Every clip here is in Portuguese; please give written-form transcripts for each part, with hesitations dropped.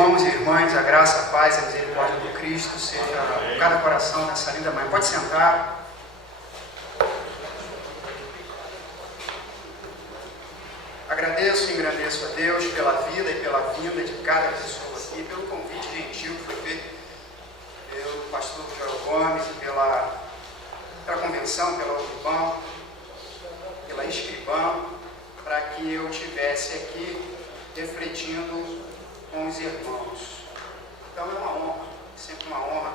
irmãos e irmãs, a graça, a paz, a misericórdia do Cristo seja em cada coração nessa linda manhã. Pode sentar. Agradeço e engrandeço a Deus pela vida e pela vinda de cada pessoa aqui, pelo convite gentil que foi feito pelo pastor Joel Gomes, pela convenção, pela Urubão, pela Escribã, para que eu estivesse aqui refletindo com os irmãos. Então é uma honra, sempre uma honra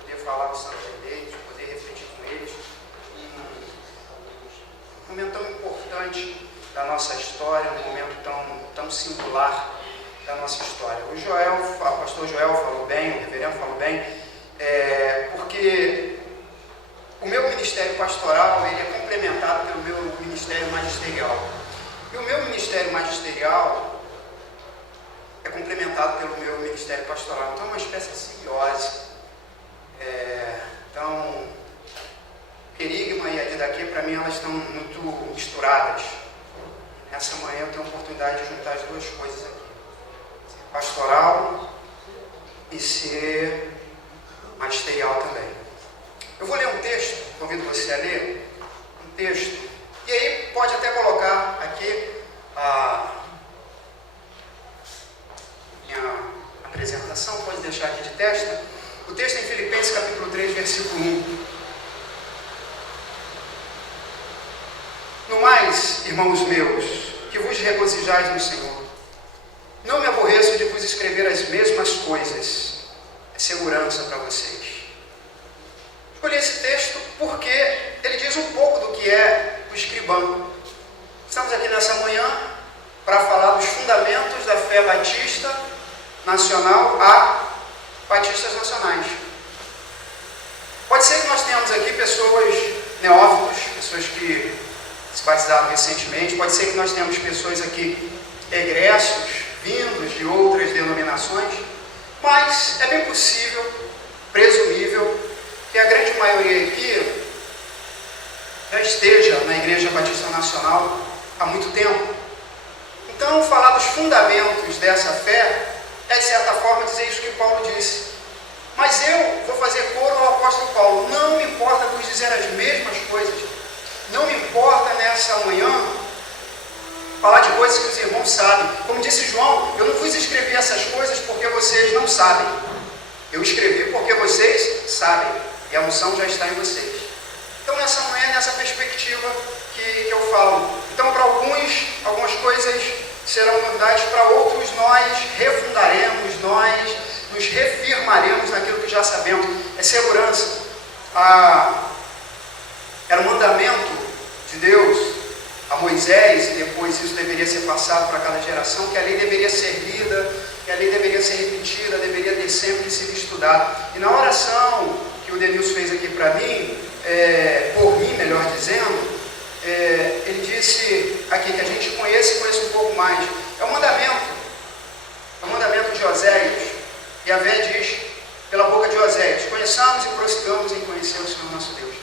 poder falar do Santo Deus, poder refletir com eles um momento tão importante da nossa história, um momento tão singular da nossa história. O pastor Joel falou bem, o reverendo falou bem, porque o meu ministério pastoral ele é complementado pelo meu ministério magisterial. E o meu ministério magisterial é complementado pelo meu ministério pastoral. Então é uma espécie de simbiose. Então, Querigma e a Didaquê, para mim, elas estão muito misturadas. Nessa manhã eu tenho a oportunidade de juntar as duas coisas aqui. Ser pastoral e ser magisterial também. Eu vou ler um texto, convido você a ler um texto. E aí pode até colocar aqui a minha apresentação, pode deixar aqui de testa. O texto é em Filipenses capítulo 3, versículo 1. No mais, irmãos meus, que vos regozijais no Senhor. Não me aborreço de vos escrever as mesmas coisas. É segurança para vocês. Escolhi esse texto porque ele diz um pouco do que é o escribão. Estamos aqui nessa manhã para falar dos fundamentos da fé batista nacional a batistas nacionais. Pode ser que nós tenhamos aqui pessoas neófitos, pessoas que se batizaram recentemente, pode ser que nós tenhamos pessoas aqui egressos, vindos de outras denominações, mas é bem possível, presumível, que a grande maioria aqui já esteja na Igreja Batista Nacional há muito tempo. Então, falar dos fundamentos dessa fé é, de certa forma, dizer isso que Paulo disse. Mas eu vou fazer coro ao apóstolo Paulo. Não me importa vos dizer as mesmas coisas. Não me importa nessa manhã falar de coisas que os irmãos sabem. Como disse João, eu não vos escrevi essas coisas porque vocês não sabem. Eu escrevi porque vocês sabem. E a unção já está em vocês. Então, nessa manhã, nessa perspectiva que eu falo. Então, para algumas coisas serão novidades, para outros nós refundaremos, nós nos reafirmaremos naquilo que já sabemos. É segurança. Era um mandamento de Deus a Moisés, e depois isso deveria ser passado para cada geração, que a lei deveria ser lida, que a lei deveria ser repetida, deveria ter sempre sido estudada. E na oração que o Denilson fez aqui para mim, por mim, melhor dizendo, ele disse aqui que a gente conheça um pouco mais. É um mandamento de Oséias. E a Vé diz, pela boca de Oséias, conheçamos e prossigamos em conhecer o Senhor nosso Deus.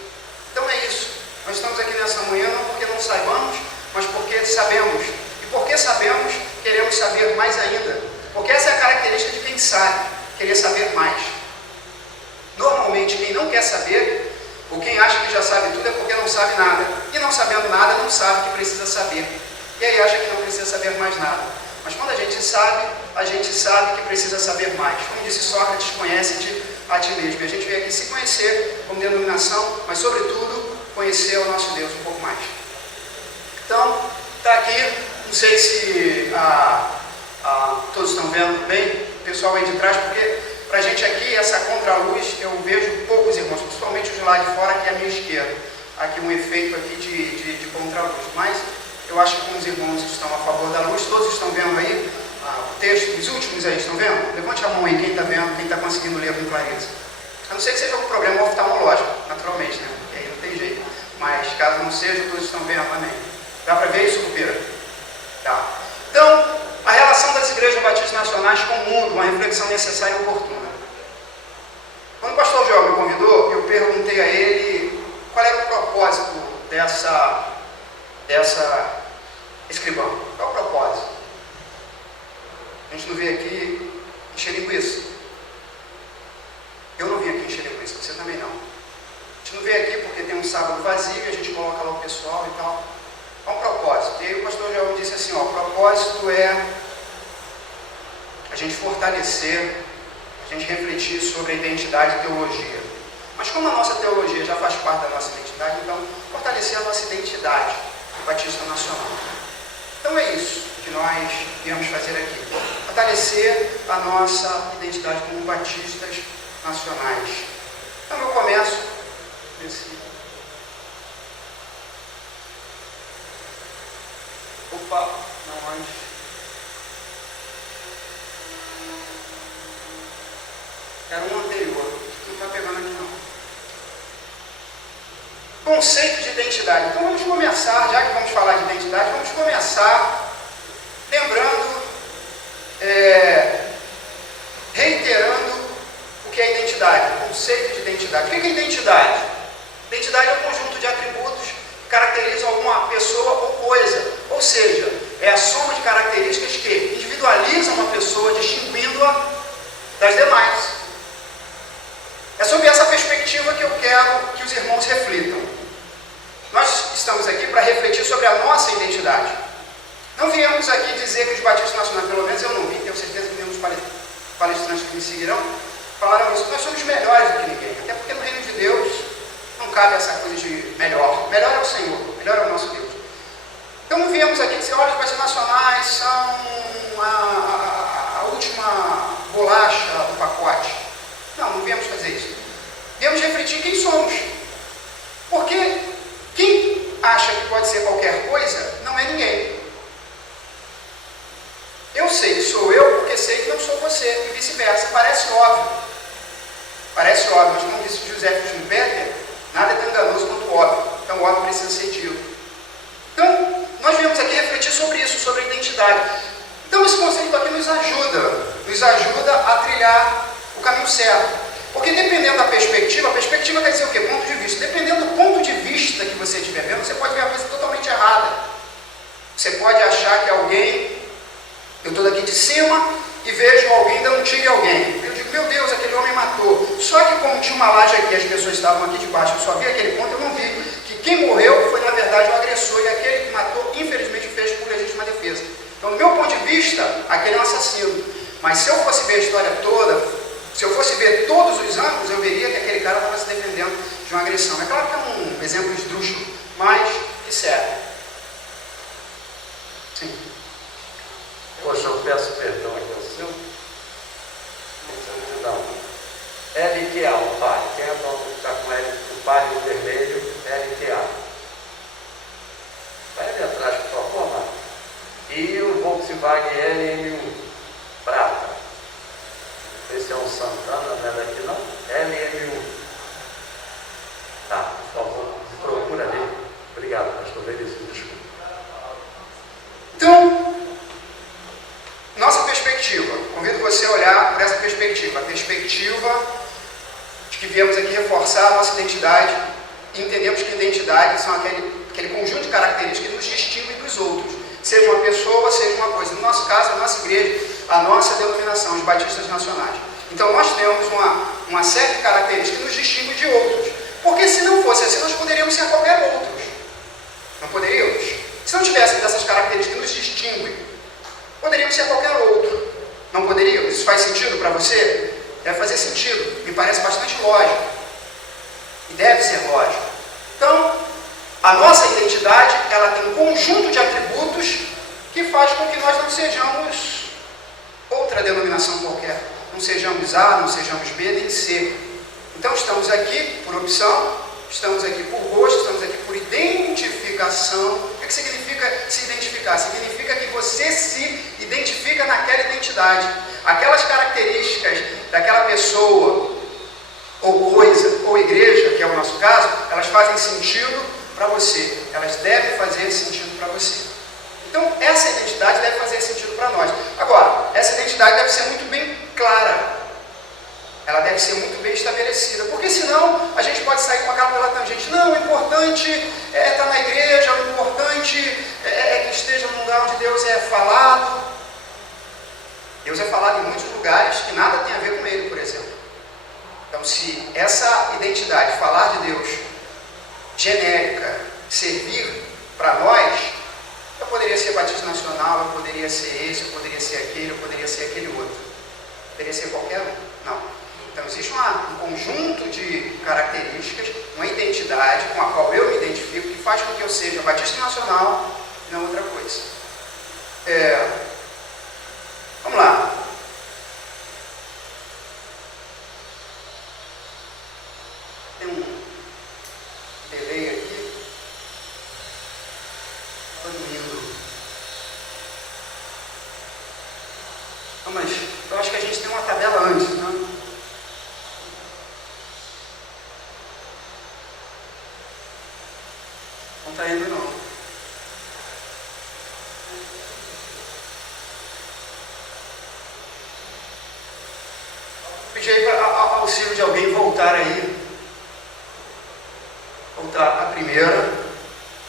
Então é isso. Nós estamos aqui nessa manhã não porque não saibamos, mas porque sabemos. E porque sabemos, queremos saber mais ainda. Porque essa é a característica de quem sabe, querer saber mais. Normalmente, quem não quer saber, ou quem acha que já sabe tudo, é porque não sabe nada. E não sabendo nada, não sabe que precisa saber. E aí acha que não precisa saber mais nada. Mas quando a gente sabe que precisa saber mais. Como disse Sócrates, conhece-te a ti mesmo. E a gente veio aqui se conhecer como denominação, mas sobretudo conhecer o nosso Deus um pouco mais. Então, está aqui, não sei se todos estão vendo bem, o pessoal aí de trás, porque para a gente aqui, essa contraluz, eu vejo poucos irmãos, principalmente os de lá de fora, aqui à minha esquerda. Aqui um efeito aqui de contraluz. Mas eu acho que os irmãos estão a favor da luz, todos estão vendo aí o texto, os últimos aí, estão vendo? Levante a mão aí, quem está vendo, quem está conseguindo ler com clareza. A não ser que seja algum problema oftalmológico, naturalmente, né? Porque aí não tem jeito. Mas caso não seja, todos estão vendo, amém. Dá para ver isso, Rubeira? Tá. Então, a relação das igrejas batistas nacionais com o mundo, uma reflexão necessária e oportuna. Quando o pastor Joel me convidou, eu perguntei a ele qual era o propósito dessa escrivã. Qual é o propósito? A gente não veio aqui encher um sábado vazio, a gente coloca lá o pessoal e tal. Qual o propósito? E aí o pastor João disse assim, ó, o propósito é a gente fortalecer, a gente refletir sobre a identidade e teologia. Mas como a nossa teologia já faz parte da nossa identidade, então fortalecer a nossa identidade de Batista Nacional. Então é isso que nós viemos fazer aqui. Fortalecer a nossa identidade como batistas nacionais. Então eu começo nesse... Opa, não antes. Era um anterior, não está pegando aqui não. Conceito de identidade. Então vamos começar, já que vamos falar de identidade, vamos começar lembrando, reiterando o que é identidade, o conceito de identidade. O que é identidade? Identidade é um conjunto de atributos que caracterizam alguma pessoa ou coisa, ou seja, é a soma de características que individualizam uma pessoa, distinguindo-a das demais. É sobre essa perspectiva que eu quero que os irmãos reflitam. Nós estamos aqui para refletir sobre a nossa identidade. Não viemos aqui dizer que os batistas nacionais, pelo menos eu não vi, tenho certeza que nenhum dos palestrantes que me seguirão, falaram isso. Nós somos melhores do que ninguém, até porque no reino de Deus não cabe essa coisa de melhor. Melhor é o Senhor, melhor é o nosso Deus. Então não viemos aqui dizer, olha, os batistas nacionais são a última bolacha do pacote. Não viemos fazer isso. Viemos refletir quem somos. Porque quem acha que pode ser qualquer coisa, não é ninguém. Eu sei que sou eu, porque sei que não sou você, e vice-versa. Parece óbvio, mas como disse José Schumpeter, nada é tão enganoso quanto o óbvio. Então o óbvio precisa ser dito. Então, nós viemos aqui refletir sobre isso, sobre a identidade. Então esse conceito aqui nos ajuda a trilhar o caminho certo. Porque dependendo da perspectiva, a perspectiva quer dizer o quê? Ponto de vista. Dependendo do ponto de vista que você estiver vendo, você pode ver a coisa totalmente errada. Você pode achar que alguém, eu estou daqui de cima e vejo alguém dando um tiro em alguém. Eu digo, meu Deus, aquele homem matou. Só que como tinha uma laje aqui, as pessoas estavam aqui de baixo, eu só vi aquele ponto, eu não vi que quem morreu foi na verdade o agressor e aquele que matou, infelizmente, fez por legítima defesa. Então, do meu ponto de vista, aquele é um assassino. Mas se eu fosse ver a história toda, se eu fosse ver todos os ângulos, eu veria que aquele cara estava se defendendo de uma agressão. É claro que é um exemplo esdrúxulo, mas que serve. Sim. Poxa, eu peço perdão aqui ao seu. Não. LTA, o pai. Quem é dono que está com L, o pai e o vermelho, LTA. Vai ali atrás, por favor, Marcos. E o Volkswagen LM1, prata. Esse é um Santana, não é daqui não? LM1. Tá, por favor, procura ali. Obrigado, pastor Veríssimo, desculpa. Então, nossa perspectiva. Convido você a olhar por essa perspectiva. A perspectiva de que viemos aqui reforçar a nossa identidade. E entendemos que identidade são aquele conjunto de características que nos distinguem dos outros. Seja uma pessoa, seja uma coisa. No nosso caso, a nossa igreja, a nossa denominação, os batistas nacionais. Então nós temos uma série de características que nos distinguem de outros. Porque se não fosse assim, nós poderíamos ser qualquer outros. Não poderíamos? Se não tivéssemos essas características que nos distinguem, poderíamos ser qualquer outro. Não poderíamos? Isso faz sentido para você? Deve fazer sentido. Me parece bastante lógico. E deve ser lógico. Então, a nossa identidade, ela tem um conjunto de atributos que faz com que nós não sejamos outra denominação qualquer. Não sejamos A, não sejamos B, nem C. Então estamos aqui por opção, estamos aqui por gosto, estamos aqui por identificação. O que significa se identificar? Significa que você se identifica naquela identidade. Aquelas características daquela pessoa, ou coisa, ou igreja, que é o nosso caso, elas fazem sentido para você. Elas devem fazer sentido para você. Então, essa identidade deve fazer sentido para nós. Agora, essa identidade deve ser muito bem clara. Ela deve ser muito bem estabelecida. Porque senão, a gente pode sair com aquela pela tangente. Não, o importante é estar na igreja, o importante é que esteja no lugar onde Deus é falado. Deus é falado em muitos lugares que nada tem a ver com Ele, por exemplo. Então, se essa identidade, falar de Deus, poderia ser esse, ou poderia ser aquele, ou poderia ser aquele outro. Poderia ser qualquer um. Não. Então existe um conjunto de características, uma identidade com a qual eu me identifico, que faz com que eu seja batista nacional e não outra coisa. Vamos lá. Tem um delay aqui. Estou indo. Não, mas eu acho que a gente tem uma tabela antes, né? Não está indo não. Pedi aí para auxílio de alguém voltar aí. Voltar a primeira.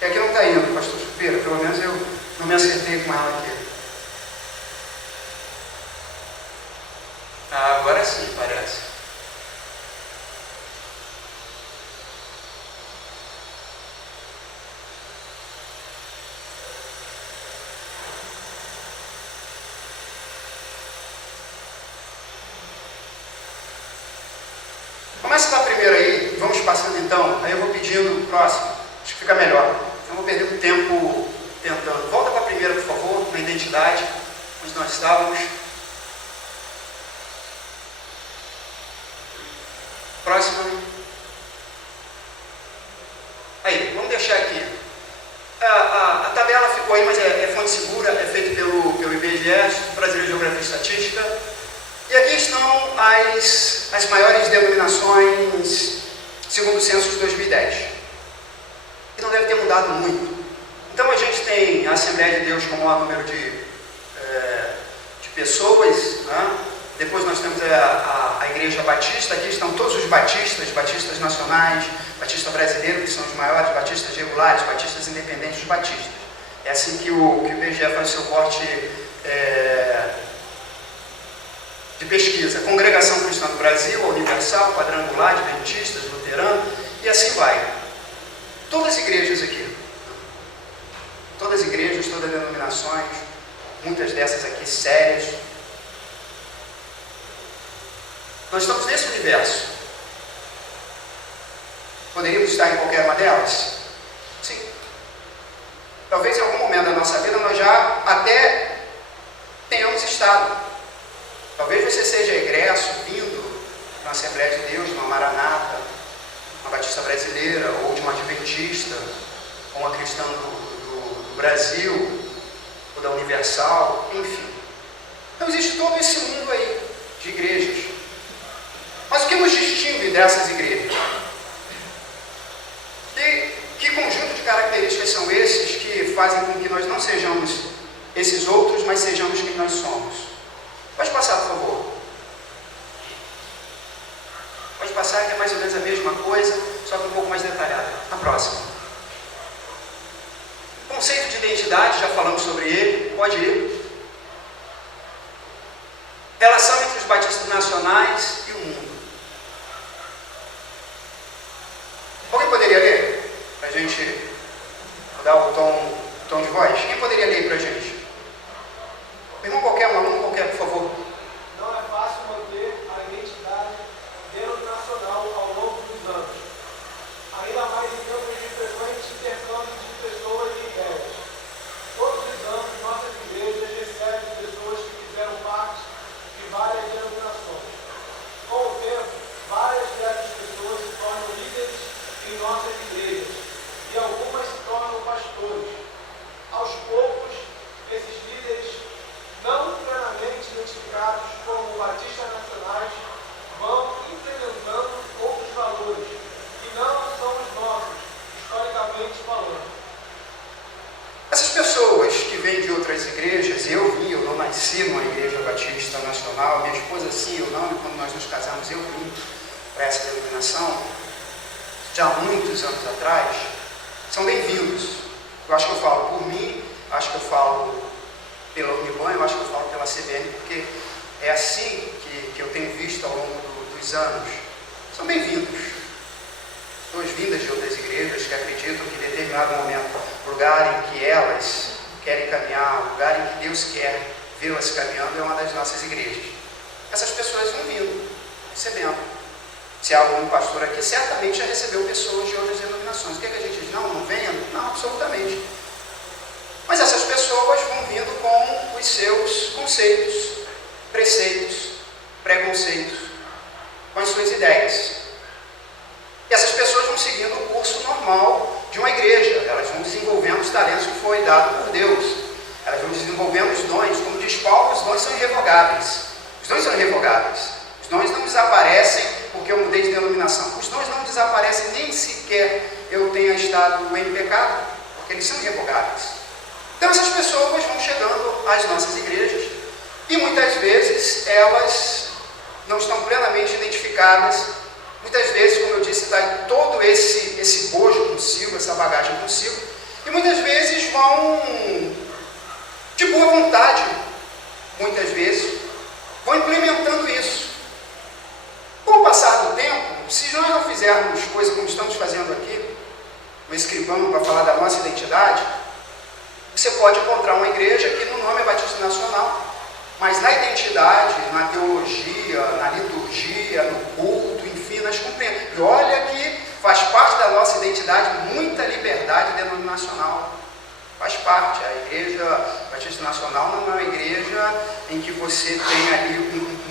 É que não está indo, pastor Supira. Pelo menos eu não me acertei com ela aqui. Agora sim, parece. Começa da primeira aí, vamos passando então, aí eu vou pedindo o próximo, acho que fica melhor. Eu não vou perder muito tempo tentando. Volta para a primeira, por favor, na identidade, onde nós estávamos. Próxima. Aí, vamos deixar aqui. A tabela ficou aí, mas é fonte segura, é feito pelo IBGE, Instituto Brasileiro de Geografia e Estatística. E aqui estão as maiores denominações segundo o censo de 2010. Que não deve ter mudado muito. Então a gente tem a Assembleia de Deus com o maior número de pessoas, né? Depois nós temos a Igreja Batista, aqui estão todos os batistas nacionais, batista brasileiro, que são os maiores, batistas regulares, batistas independentes, os batistas. É assim que o IBGE faz o seu corte de pesquisa. Congregação Cristã do Brasil, a Universal, Quadrangular, Adventistas, Luterano, e assim vai. Todas as igrejas aqui, todas as igrejas, todas as denominações, muitas dessas aqui sérias. Nós estamos nesse universo. Poderíamos estar em qualquer uma delas? Sim. Talvez em algum momento da nossa vida nós já até tenhamos estado. Talvez você seja egresso, vindo na Assembleia de Deus, uma Maranata, uma Batista Brasileira, ou de uma Adventista, ou uma cristã do Brasil, ou da Universal, enfim. Então existe todo esse mundo aí de igrejas. Mas o que nos distingue dessas igrejas? E que conjunto de características são esses que fazem com que nós não sejamos esses outros, mas sejamos quem nós somos? Pode passar, por favor. Pode passar, que é mais ou menos a mesma coisa, só que um pouco mais detalhada. A próxima. Conceito de identidade, já falamos sobre ele, pode ir. Relação entre os batistas nacionais e o mundo. Alguém poderia ler? Para a gente dar o tom de voz? Quem poderia ler para a gente? Um irmão qualquer, um aluno qualquer, por favor. Não é fácil manter a identidade denominacional ao longo dos anos. Ainda mais em tempos de frequente intercâmbio de pessoas e ideias. Todos os anos, nossas igrejas recebem pessoas que fizeram parte de várias denominações. Com o tempo, várias dessas pessoas se tornam líderes em nossas igrejas e algumas se tornam pastores. Aos poucos, esses líderes não plenamente identificados como batistas nacionais vão implementando outros valores que não são os nossos, historicamente falando. Essas pessoas que vêm de outras igrejas, eu não nasci numa igreja batista nacional, minha esposa sim, eu não, e quando nós nos casamos eu vim para essa denominação, já há muitos anos atrás, são bem-vindos. Eu acho que eu falo por mim, acho que eu falo pela Uniban, eu acho que eu falo pela CBN, porque é assim que eu tenho visto ao longo dos anos. São bem-vindos. Pessoas vindas de outras igrejas que acreditam que em determinado momento, lugar em que elas querem caminhar, o lugar em que Deus quer vê-las caminhando é uma das nossas igrejas. Essas pessoas vão vindo, recebendo. Se há algum pastor aqui, certamente já recebeu pessoas de outras denominações. O que é que a gente diz? Não venha? Não, absolutamente. Mas essas pessoas vão vindo com os seus conceitos, preceitos, preconceitos, com as suas ideias. E essas pessoas vão seguindo o curso normal de uma igreja. Elas vão desenvolvendo os talentos que foi dado por Deus. Elas vão desenvolvendo os dons. Como diz Paulo, os dons são irrevogáveis. Os dons são irrevogáveis. Os dons não desaparecem porque eu mudei de denominação. Os dons não desaparecem nem sequer eu tenha estado em pecado, porque eles são irrevogáveis. Então essas pessoas vão chegando às nossas igrejas e muitas vezes elas não estão plenamente identificadas. Muitas vezes, como eu disse, traz todo esse bojo consigo, essa bagagem consigo, e muitas vezes vão de boa vontade, muitas vezes, vão implementando isso. Com o passar do tempo, se nós não fizermos coisa como estamos fazendo aqui, o escribano para falar da nossa identidade, você pode encontrar uma igreja que no nome é Batista Nacional, mas na identidade, na teologia, na liturgia, no culto, enfim, nós cumprimos. E olha que faz parte da nossa identidade muita liberdade denominacional. Faz parte. A Igreja Batista Nacional não é uma igreja em que você tem ali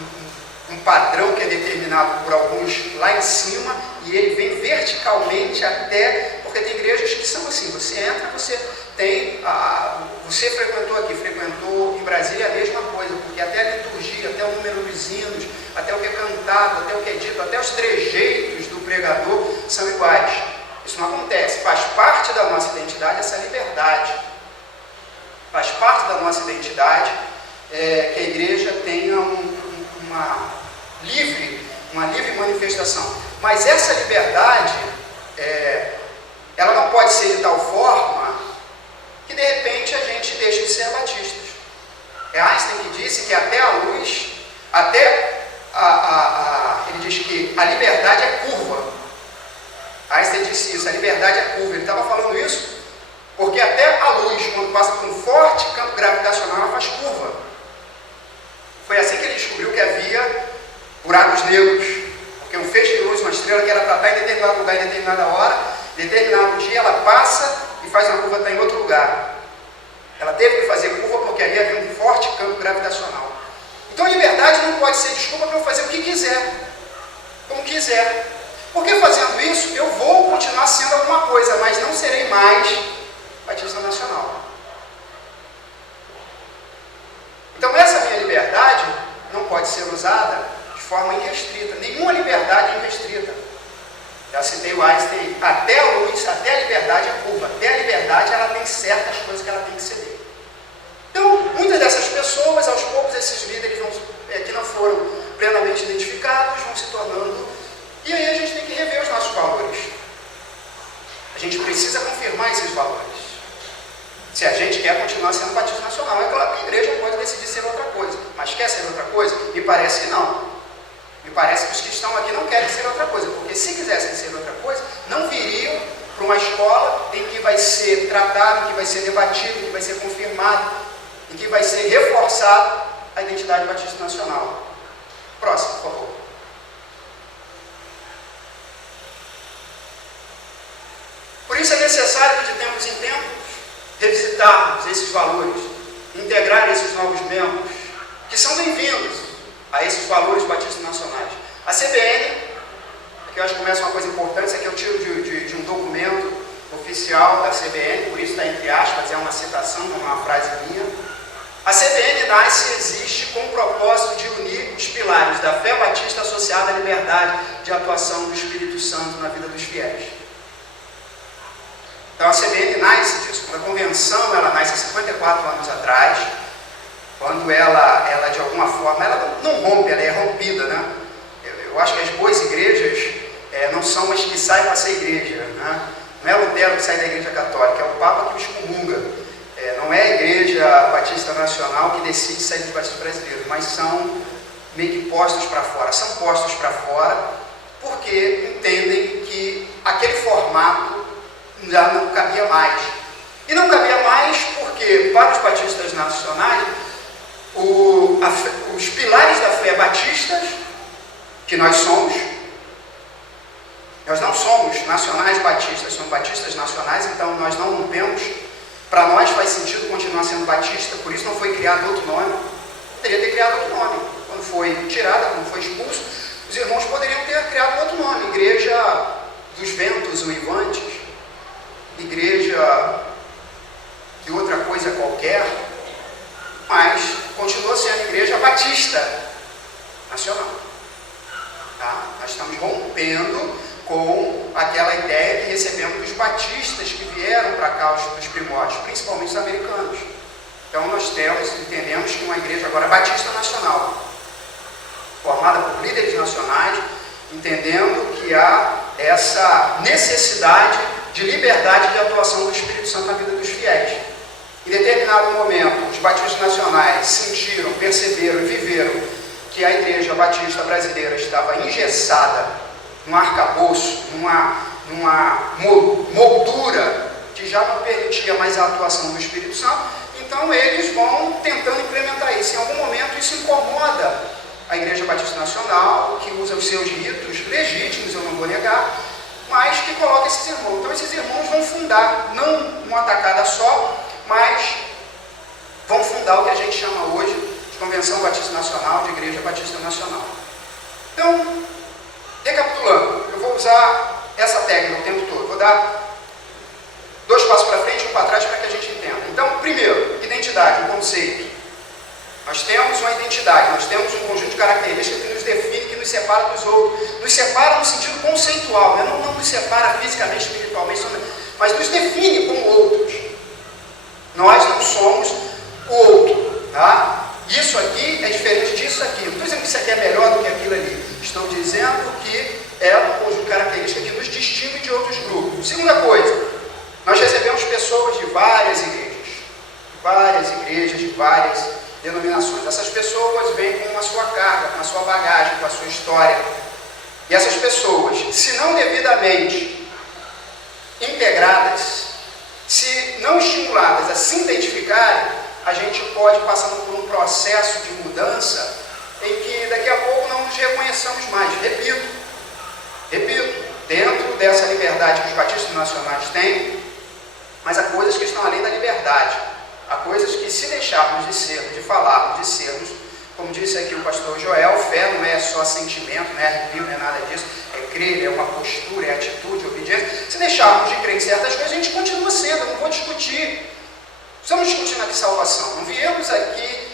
um padrão que é determinado por alguns lá em cima e ele vem verticalmente até, porque tem igrejas que são assim, você entra, você tem, você frequentou aqui, frequentou em Brasília a mesma coisa, porque até a liturgia, até o número dos hinos, até o que é cantado, até o que é dito, até os trejeitos do pregador são iguais. Isso não acontece, faz parte da nossa identidade essa liberdade. Faz parte da nossa identidade que a igreja tenha uma livre manifestação. Mas essa liberdade, ela não pode ser de tal forma que de repente a gente deixe de ser batistas. É Einstein que disse que até a luz, ele diz que a liberdade é curva. Einstein disse isso, a liberdade é curva. Ele estava falando isso porque até a luz, quando passa por um forte campo gravitacional, ela faz curva. Foi assim que ele descobriu que havia buracos negros, porque um feixe de luz, uma estrela que era para estar em determinado lugar em determinada hora, em determinado dia ela passa e faz uma curva estar em outro lugar. Ela teve que fazer curva porque ali havia um forte campo gravitacional. Então a liberdade não pode ser desculpa para eu fazer o que quiser, como quiser. Porque fazendo isso eu vou continuar sendo alguma coisa, mas não serei mais Batista Nacional. Então essa minha liberdade não pode ser usada de forma irrestrita. Nenhuma liberdade é irrestrita. Já citei o Einstein, até a luz, até a liberdade é curva. Até a liberdade ela tem certas coisas que ela tem que ceder. Então, muitas dessas pessoas, aos poucos, esses líderes que não foram plenamente identificados, vão se tornando. E aí a gente tem que rever os nossos valores. A gente precisa confirmar esses valores. Se a gente quer continuar sendo Batista Nacional, é claro que a igreja pode decidir ser outra coisa. Mas quer ser outra coisa? Me parece que não. Me parece que os que estão aqui não querem ser outra coisa, porque se quisessem ser outra coisa, não viriam para uma escola em que vai ser tratado, em que vai ser debatido, em que vai ser confirmado, em que vai ser reforçado a identidade Batista Nacional. Próximo, por favor. Por isso é necessário que de tempos em tempos revisitarmos esses valores, integrar esses novos membros, que são bem-vindos a esses valores batistas nacionais. A CBN, aqui eu acho que começa uma coisa importante, isso aqui eu tiro de um documento oficial da CBN, por isso está entre aspas, é uma citação, não é uma frase minha. A CBN nasce e existe com o propósito de unir os pilares da fé batista associada à liberdade de atuação do Espírito Santo na vida dos fiéis. Então a CBN nasce disso, quando a convenção ela nasce há 54 anos atrás, quando ela de alguma forma, ela não rompe, ela é rompida, né? Eu acho que as boas igrejas não são as que saem para ser igreja, né? Não é Lutero que sai da igreja católica, é o Papa que os comunga. Não é a igreja Batista Nacional que decide sair dos batistas brasileiros, mas são meio que postos para fora. São postos para fora porque entendem que aquele formato já não cabia mais. E não cabia mais porque, para os pilares da fé batistas, que nós somos. Nós não somos nacionais batistas, somos batistas nacionais, então nós não rompemos. Para nós faz sentido continuar sendo batista, por isso não foi criado outro nome. Poderia ter criado outro nome. Quando foi tirada, quando foi expulso, os irmãos poderiam ter criado outro nome. Igreja dos Ventos Uivantes, igreja de outra coisa qualquer, mas continua sendo Igreja Batista Nacional. Tá? Nós estamos rompendo com aquela ideia que recebemos dos batistas que vieram para cá, dos primórdios, principalmente os americanos. Então nós entendemos que uma igreja agora batista nacional, formada por líderes nacionais, entendendo que há essa necessidade de liberdade de atuação do Espírito Santo na vida dos fiéis. Em determinado momento, os batistas nacionais sentiram, perceberam e viveram que a igreja batista brasileira estava engessada num arcabouço, numa moldura que já não permitia mais a atuação do Espírito Santo. Então eles vão tentando implementar isso. Em algum momento isso incomoda a Igreja Batista Nacional, que usa os seus ritos legítimos, eu não vou negar, mas que coloca esses irmãos. Então esses irmãos vão fundar, não uma tacada só, mas vão fundar o que a gente chama hoje de Convenção Batista Nacional, de Igreja Batista Nacional. Então, recapitulando, eu vou usar essa técnica o tempo todo. Vou dar 2 passos para frente e 1 para trás para que a gente entenda. Então, primeiro, identidade, um conceito. Nós temos uma identidade, nós temos um conjunto de características que nos define, que nos separa dos outros. Nos separa no sentido conceitual, né? Não nos separa fisicamente, espiritualmente, mas nos define como outros. Nós não somos o outro, tá? Isso aqui é diferente disso aqui. Não estou dizendo que isso aqui é melhor do que aquilo ali. Estou dizendo que é um conjunto de características que nos distingue de outros grupos. Segunda coisa, nós recebemos pessoas de várias igrejas, de várias denominações. Essas pessoas vêm com a sua carga, com a sua bagagem, com a sua história. E essas pessoas, se não devidamente integradas, se não estimuladas a se identificarem, a gente pode passar por um processo de mudança em que daqui a pouco não nos reconheçamos mais. Repito, dentro dessa liberdade que os batistas nacionais têm, mas há coisas que estão além da liberdade. Há coisas que, se deixarmos de ser, de falarmos, de sermos, como disse aqui o pastor Joel, fé não é só sentimento, não é arrepio, não é nada disso, é crer, é uma postura, é atitude, é obediência. Se deixarmos de crer em certas coisas, a gente continua sendo, eu não vou discutir. Estamos discutindo aqui salvação, não viemos aqui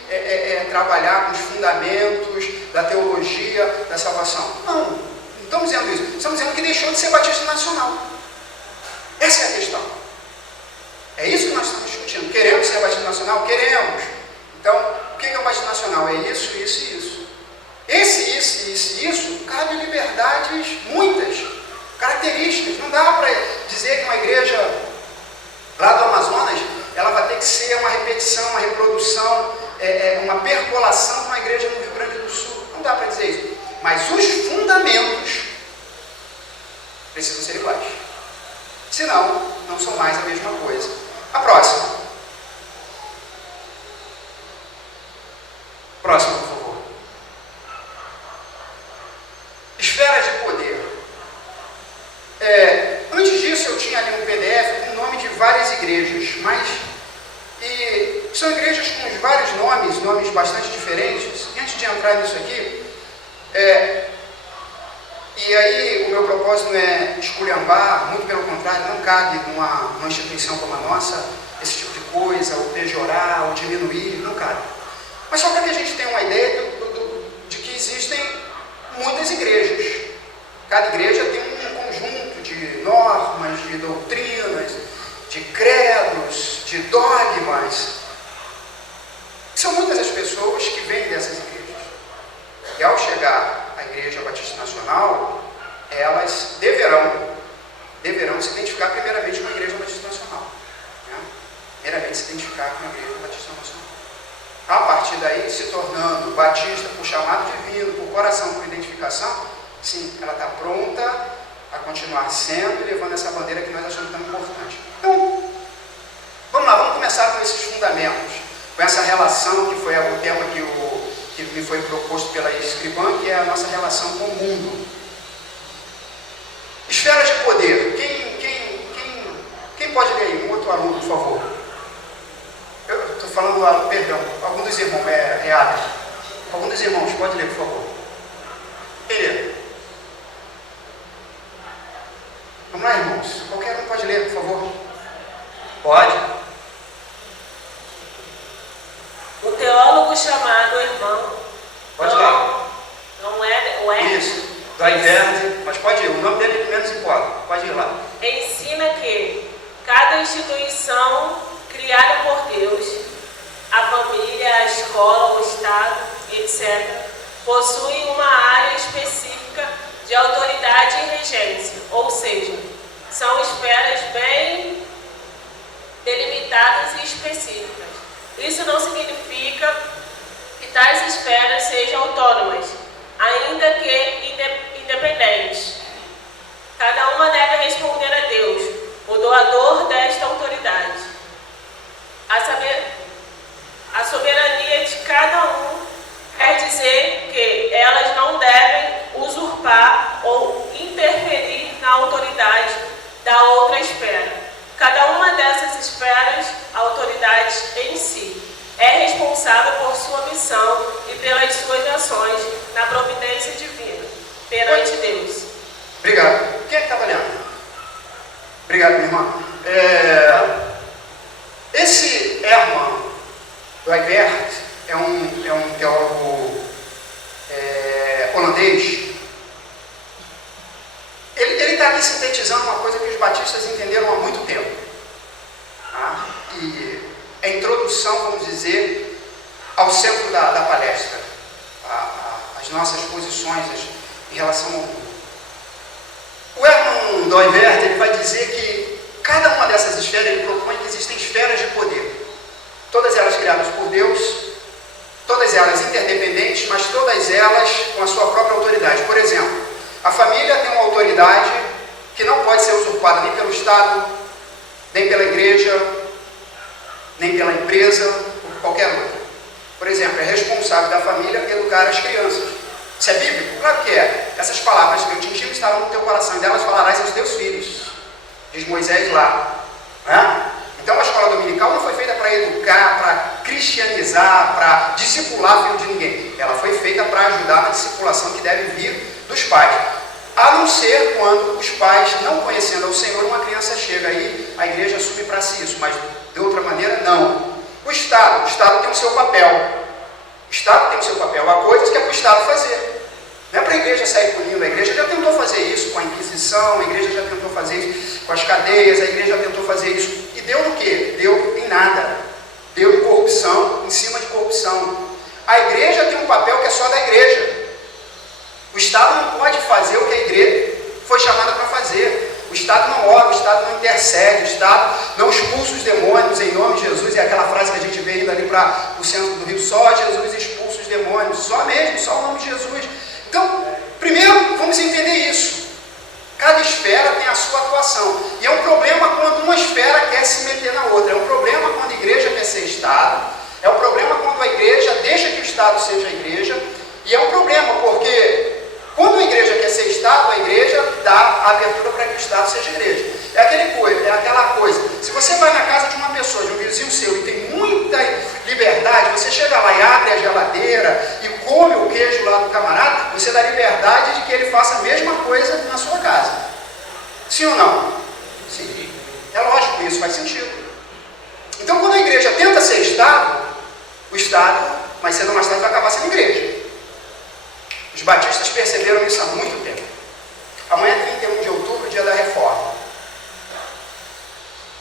trabalhar com os fundamentos da teologia da salvação. Não estamos dizendo isso, estamos dizendo que deixou de ser batista nacional. Essa é a questão. É isso que nós estamos discutindo. Queremos ser batista nacional? Queremos. Então, o que é o batista nacional? É isso, isso e isso. Isso, cabe liberdades, muitas características. Não dá para dizer que uma igreja lá do Amazonas, ela vai ter que ser uma repetição, uma reprodução, uma percolação de uma igreja no Rio Grande do Sul. Não dá para dizer isso. Mas os fundamentos precisam ser iguais. Senão, não são mais a mesma coisa. A próxima. Próxima, por favor. Esferas de poder. Antes disso, eu tinha ali um PDF com o nome de várias igrejas, e são igrejas com vários nomes bastante diferentes. E antes de entrar nisso aqui, e aí o meu propósito não é esculhambar, muito pelo contrário, não cabe numa instituição como a nossa, esse tipo de coisa, ou pejorar, ou diminuir, não cabe. Mas só para que a gente tenha uma ideia de que existem muitas igrejas. Cada igreja tem um conjunto de normas, de doutrinas, de credos, de dogmas. São muitas as pessoas que vêm dessas igrejas. E ao chegar à Igreja Batista Nacional, elas deverão se identificar primeiramente com a Igreja Batista Nacional. Né? Primeiramente se identificar com a Igreja Batista Nacional. A partir daí, se tornando batista por chamado divino, por coração, por identificação, sim, ela está pronta a continuar sendo e levando essa bandeira que nós achamos tão importante. Então, vamos lá, vamos começar com esses fundamentos, com essa relação que foi o tema que o que me foi proposto pela escrivã, que é a nossa relação com o mundo. Esferas de poder. Quem pode ler aí? Um outro aluno, por favor. Eu estou falando, perdão, algum dos irmãos, Adam. Algum dos irmãos, pode ler, por favor. Quem? Vamos lá, irmãos. Qualquer um pode ler, por favor. Pode. O teólogo chamado irmão. Pode ler. Não é o R. Isso. Doivert, mas pode ir. O nome dele que menos importa. Pode ir lá. Ensina que cada instituição criada por Deus, a família, a escola, o Estado, etc., possui uma área específica de autoridade e regência, ou seja, são esferas bem delimitadas e específicas. Isso não significa que tais esferas sejam autônomas, ainda que independentes. Cada uma deve responder a Deus, o doador desta autoridade. A soberania de cada um quer dizer que elas não devem usurpar ou interferir na autoridade da outra esfera. Cada uma dessas esferas, autoridades em si, é responsável por sua missão e pelas suas ações na providência divina perante Deus. Obrigado. Quem é que estava lendo? Obrigado, minha irmã. Esse Herman Doivert é um teólogo holandês. Ele está aqui sintetizando uma coisa que os batistas entenderam há muito tempo. Tá? E a introdução, vamos dizer, ao centro da palestra, as nossas posições em relação ao mundo. O Herman Doivert, ele vai dizer que cada uma dessas esferas, ele propõe que existem esferas de poder. Todas elas criadas por Deus, todas elas interdependentes, mas todas elas com a sua própria autoridade. Por exemplo, a família tem uma autoridade que não pode ser usurpada nem pelo Estado, nem pela igreja, nem pela empresa, ou por qualquer outra. Por exemplo, é responsável da família educar as crianças. Isso é bíblico? Claro que é. Essas palavras que eu te ensino estarão no teu coração, e delas falarás aos teus filhos. Diz Moisés lá. Então a escola dominical não foi feita para educar, para cristianizar, para discipular filho de ninguém. Ela foi feita para ajudar na discipulação que deve vir dos pais. A não ser quando os pais, não conhecendo ao Senhor, uma criança chega aí, a igreja assume para si isso, mas de outra maneira não. O Estado tem o seu papel. O Estado tem o seu papel. Há coisas que é para o Estado fazer. Não é para a igreja sair punindo. A igreja já tentou fazer isso com a Inquisição, a igreja já tentou fazer isso com as cadeias, a igreja já tentou fazer isso. E deu no quê? Deu em nada. Deu em corrupção, em cima de corrupção. A igreja tem um papel que é só da igreja. O Estado não pode fazer o que a igreja foi chamada para fazer. O Estado não ora, o Estado não intercede, o Estado não expulsa os demônios em nome de Jesus. É aquela frase que a gente vê indo ali para o centro do Rio, só Jesus expulsa os demônios, só mesmo, só o nome de Jesus. Então, primeiro, vamos entender isso. Cada esfera tem a sua atuação. E é um problema quando uma esfera quer se meter na outra. É um problema quando a igreja quer ser Estado. É um problema quando a igreja deixa que o Estado seja a igreja. E é um problema porque quando a igreja quer ser Estado, a igreja dá abertura para que o Estado seja igreja. É aquela coisa. Se você vai na casa de uma pessoa, de um vizinho seu, e tem muita liberdade, você chega lá e abre a geladeira e come o queijo lá do camarada, você dá liberdade de que ele faça a mesma coisa na sua casa. Sim ou não? Sim. É lógico, isso faz sentido. Então, quando a igreja tenta ser Estado, o Estado, mais cedo ou mais tarde, vai acabar sendo igreja. Os batistas perceberam isso há muito tempo. Amanhã é 31 de outubro, dia da reforma.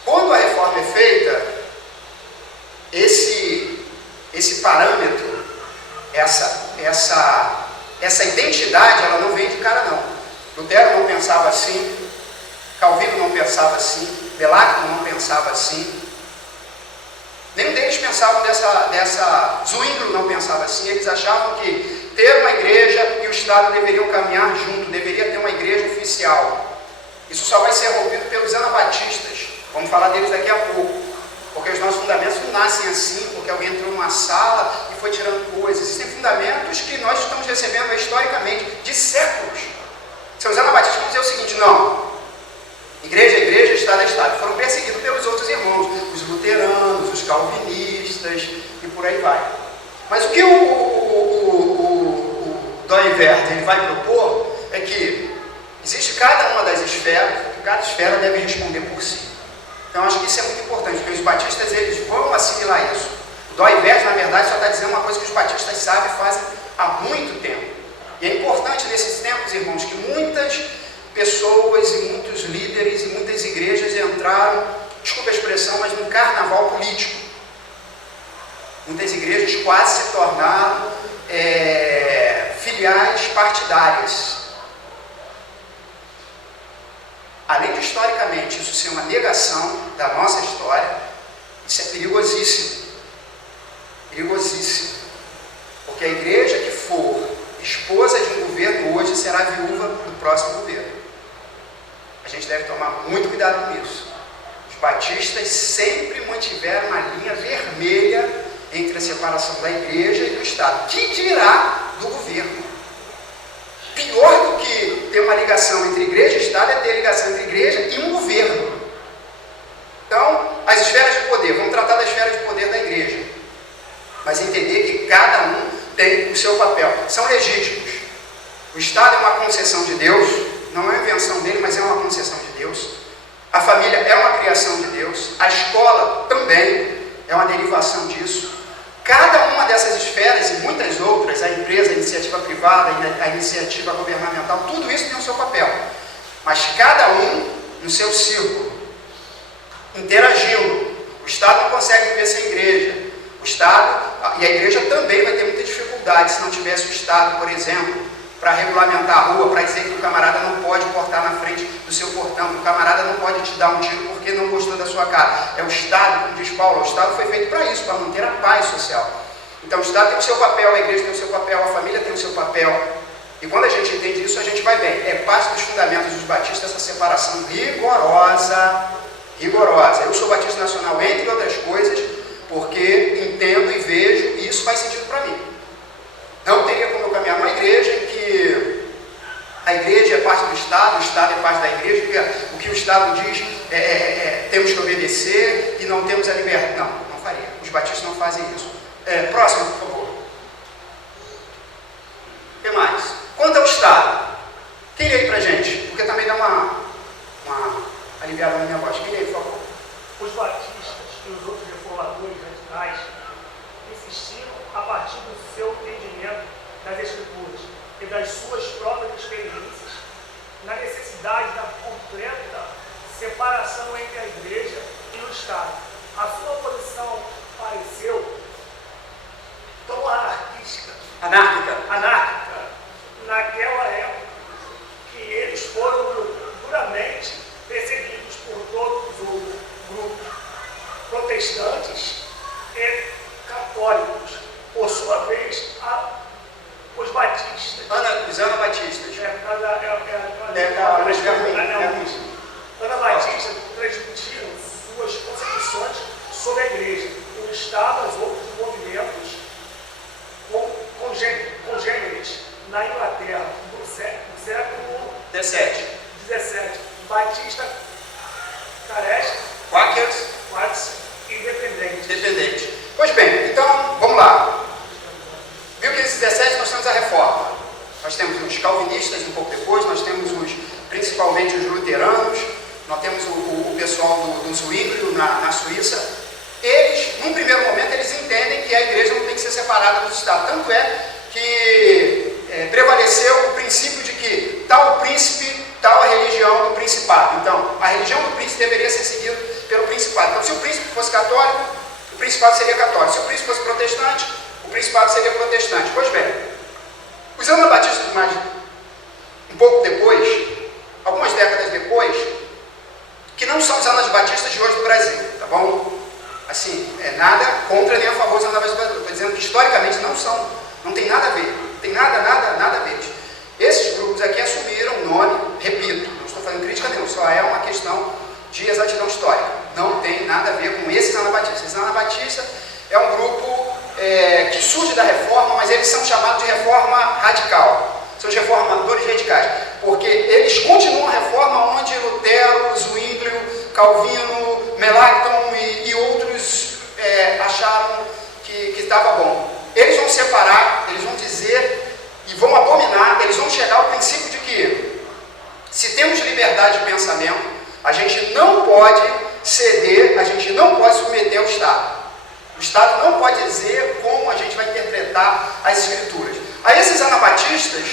Quando a reforma é feita, esse parâmetro, essa identidade, ela não vem de cara não. Lutero não pensava assim, Calvino não pensava assim, Belacno não pensava assim. Nenhum deles pensavam Zwinglio não pensava assim. Eles achavam que ter uma igreja e o Estado deveriam caminhar junto, deveria ter uma igreja oficial. Isso só vai ser rompido pelos anabatistas. Vamos falar deles daqui a pouco. Porque porque os nossos fundamentos não nascem assim, porque alguém entrou numa sala e foi tirando coisas. Existem fundamentos que nós estamos recebendo historicamente, de séculos. São os anabatistas vão dizer o seguinte: não, igreja é igreja, Estado é Estado. Foram perseguidos pelos outros irmãos, os luteranos, os calvinistas e por aí vai. Mas o que o Dooyeweerd ele vai propor é que existe cada uma das esferas, e cada esfera deve responder por si. Então acho que isso é muito importante, porque os batistas eles vão assimilar isso. O Dooyeweerd, na verdade, só está dizendo uma coisa que os batistas sabem e fazem há muito tempo. E é importante nesses tempos, irmãos, que muitas pessoas e muitos líderes e muitas igrejas entraram, desculpa a expressão, mas num carnaval político. Muitas igrejas quase se tornaram filiais partidárias. Além de historicamente isso ser uma negação da nossa história, isso é perigosíssimo. Perigosíssimo. Porque a igreja que for esposa de um governo hoje será viúva do próximo governo. A gente deve tomar muito cuidado com isso. Os batistas sempre mantiveram uma linha vermelha entre a separação da igreja e do Estado. Que dirá do governo? Pior do que ter uma ligação entre igreja e Estado é ter ligação entre igreja e um governo. Então, as esferas de poder, vamos tratar da esfera de poder da igreja, mas entender que cada um tem o seu papel. São legítimos. O Estado é uma concessão de Deus, não é uma invenção dele, mas é uma concessão de Deus. A família é uma criação de Deus. A escola também é uma derivação disso. Cada uma dessas esferas e muitas outras, a empresa, a iniciativa privada, a iniciativa governamental, tudo isso tem o seu papel. Mas cada um no seu círculo, interagindo. O Estado não consegue viver sem a igreja. O Estado, e a igreja também vai ter muita dificuldade se não tivesse o Estado, por exemplo, para regulamentar a rua, para dizer que o camarada não pode cortar na frente do seu portão, que o camarada não pode te dar um tiro porque não gostou da sua cara. É o Estado, como diz Paulo, o Estado foi feito para isso, para manter a paz social. Então o Estado tem o seu papel, a igreja tem o seu papel, a família tem o seu papel. E quando a gente entende isso, a gente vai bem. É parte dos fundamentos dos batistas essa separação rigorosa, rigorosa. Eu sou batista nacional, entre outras coisas, porque entendo e vejo, e isso faz sentido para mim. Não teria como eu caminhar numa igreja em que a igreja é parte do Estado, o Estado é parte da igreja, o que o Estado diz temos que obedecer e não temos a liberdade. Não, não faria. Os batistas não fazem isso. Próximo, por favor. O que mais? Quanto ao Estado, quem lê aí pra gente? Porque também dá uma aliviada na minha voz. Quem lê aí, por favor? Os batistas e os outros reformadores radicais insistiram a partir do seu entendimento das Escrituras e das suas próprias experiências na necessidade da completa separação entre a igreja e o Estado. A sua posição pareceu tão anárquica naquela época que eles foram duramente perseguidos por todos os outros grupos protestantes e católicos. Por sua vez, os batistas. Os anabatistas. Ana Batista transmitiram suas concepções sobre a igreja, o Estado, os outros movimentos congêneres na Inglaterra do século XVII. Batista, Careste, Quakers e Independente. Pois bem, então, vamos lá. 1517 nós temos a Reforma. Nós temos os calvinistas um pouco depois, nós temos principalmente os luteranos, nós temos o pessoal do Zwinglio na Suíça. Eles, num primeiro momento, eles entendem que a igreja não tem que ser separada do Estado. Tanto é que prevaleceu o princípio de que tal príncipe, tal a religião do principado. Então, a religião do príncipe deveria ser seguida pelo principado. Então, se o príncipe fosse católico, o principado seria católico. Se o príncipe fosse protestante, o principado seria protestante. Pois bem, os anabatistas mais um pouco depois, algumas décadas depois, que não são os anabatistas de hoje do Brasil, tá bom? Assim, nada contra nem a favor dos anabatistas do Brasil. Estou dizendo que historicamente não são, não tem nada a ver, não tem nada a ver. Esses grupos aqui assumiram o nome, repito, não estou fazendo crítica nenhuma, só é uma questão de exatidão histórica. não tem nada a ver com esses anabatistas. Esses anabatistas é um grupo que surge da reforma, mas eles são chamados de reforma radical. São os reformadores radicais, porque eles continuam a reforma onde Lutero, Zwinglio, Calvino, Melanchthon e outros acharam que estava bom. Eles vão separar, eles vão dizer e vão abominar, eles vão chegar ao princípio de que se temos liberdade de pensamento, a gente não pode ceder, a gente não pode submeter ao Estado. O Estado não pode dizer como a gente vai interpretar as Escrituras. A esses anabatistas,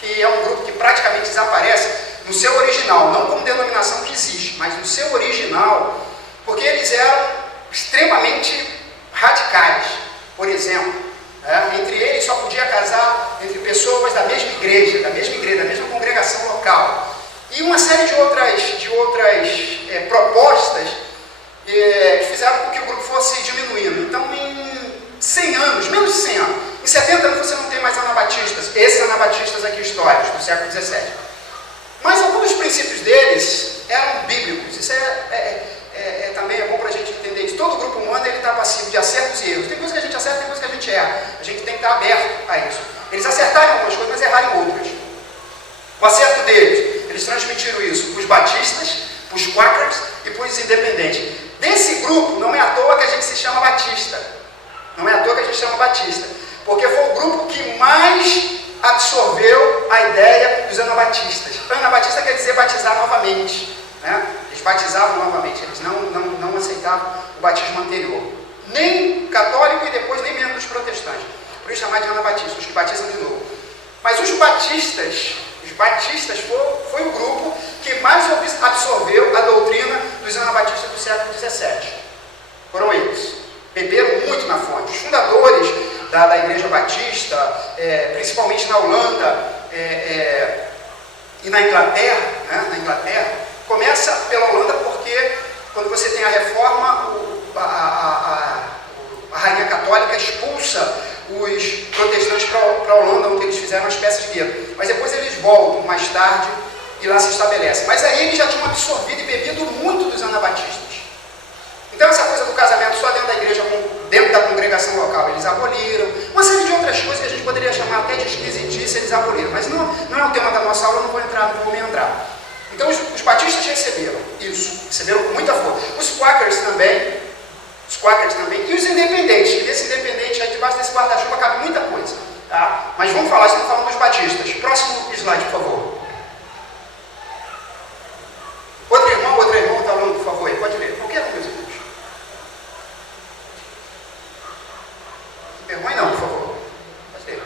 que é um grupo que praticamente desaparece no seu original, não como denominação que existe, mas no seu original, porque eles eram extremamente radicais. Por exemplo, entre eles só podia casar entre pessoas da mesma igreja, da mesma congregação local. E uma série de outras propostas que fizeram com que o grupo fosse diminuindo. Então, em 100 anos, menos de 100 anos, em 70 anos você não tem mais anabatistas, esses anabatistas aqui históricos, do século XVII. Mas alguns dos princípios deles eram bíblicos. Isso também é bom para a gente entender isso. Todo grupo humano está passivo de acertos e erros. Tem coisa que a gente acerta, tem coisa que a gente erra. A gente tem que estar aberto a isso. Eles acertaram algumas coisas, mas erraram em outras. O acerto deles, eles transmitiram isso para os batistas, para os quakers e para os independentes. Desse grupo, não é à toa que a gente se chama batista. Não é à toa que a gente chama batista. Porque foi o grupo que mais absorveu a ideia dos anabatistas. Anabatista quer dizer batizar novamente. Eles batizavam novamente, eles não aceitavam o batismo anterior. Nem católico e depois nem membros protestantes. Por isso chamar de anabatista, os que batizam de novo. Mas os batistas foi o grupo que mais absorveu a doutrina dos anabatistas do século XVII. Foram eles. Beberam muito na fonte. Os fundadores da Igreja Batista, principalmente na Holanda e na Inglaterra, começa pela Holanda porque quando você tem a reforma, a rainha católica expulsa os protestantes para a Holanda, onde eles fizeram uma espécie de guerra. Mas depois eles voltam mais tarde e lá se estabelecem. Mas aí eles já tinham absorvido e bebido muito dos anabatistas. Então essa coisa do casamento só dentro da igreja, dentro da congregação local, eles aboliram. Uma série de outras coisas que a gente poderia chamar até de esquisitice, eles aboliram. Mas não é o tema da nossa aula, eu não vou me entrar. Então os batistas receberam isso, receberam com muita força. Os quakers também, e os independentes, que esse independente aí debaixo desse guarda-chuva cabe muita coisa. Tá? Mas vamos falar, estamos falando dos batistas. Próximo slide, por favor. Outro irmão está falando, por favor, aí, pode ler. Qualquer coisa, gente. Vergonha não, por favor. Pode ler.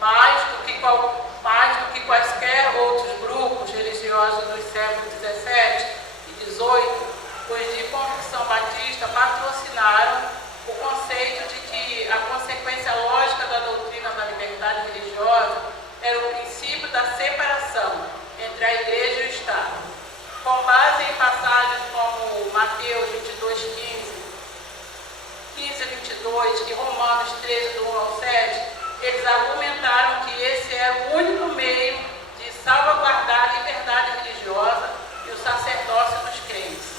Mais do que quaisquer outros grupos religiosos dos séculos XVII e XVIII, os de convicção batista patrocinaram o conceito de que a consequência lógica da doutrina da liberdade religiosa era o princípio da separação entre a igreja e o Estado. Com base em passagens como Mateus 15 a 22 e Romanos 13, do 1 ao 7, eles argumentaram que esse era o único meio de salvaguardar a liberdade religiosa e o sacerdócio dos crentes.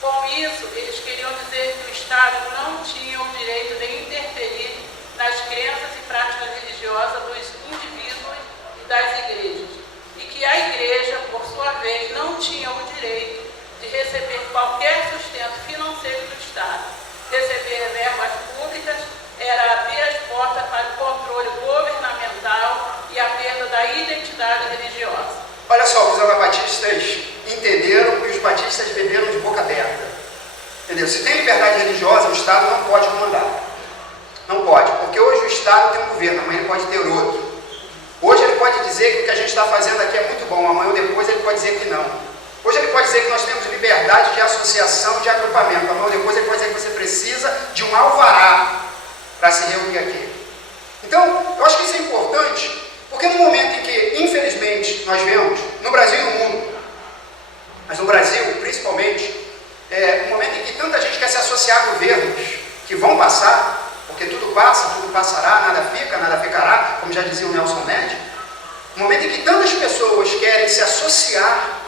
Com isso, eles queriam dizer que o Estado não tinha o direito de interferir nas crenças e práticas religiosas dos indivíduos e das igrejas, e que a igreja, por sua vez, não tinha o direito de receber qualquer sustento financeiro do Estado. Receber verbas públicas era abrir as portas para o controle governamental e a perda da identidade religiosa. Olha só, os anabatistas entenderam e os batistas beberam de boca aberta. Entendeu? Se tem liberdade religiosa, o Estado não pode comandar. Não pode, porque hoje o Estado tem um governo, amanhã ele pode ter outro. Hoje ele pode dizer que o que a gente está fazendo aqui é muito bom, amanhã ou depois ele pode dizer que não. Hoje ele pode dizer que nós temos liberdade de associação, de agrupamento, amanhã ou depois ele pode dizer que você precisa de um alvará para se reunir aqui. Então, eu acho que isso é importante, porque no momento em que, infelizmente, nós vemos, no Brasil e no mundo, mas no Brasil, principalmente, no momento em que tanta gente quer se associar a governos que vão passar, porque tudo passa, tudo passará, nada fica, nada ficará, como já dizia o Nelson Ned, no momento em que tantas pessoas querem se associar,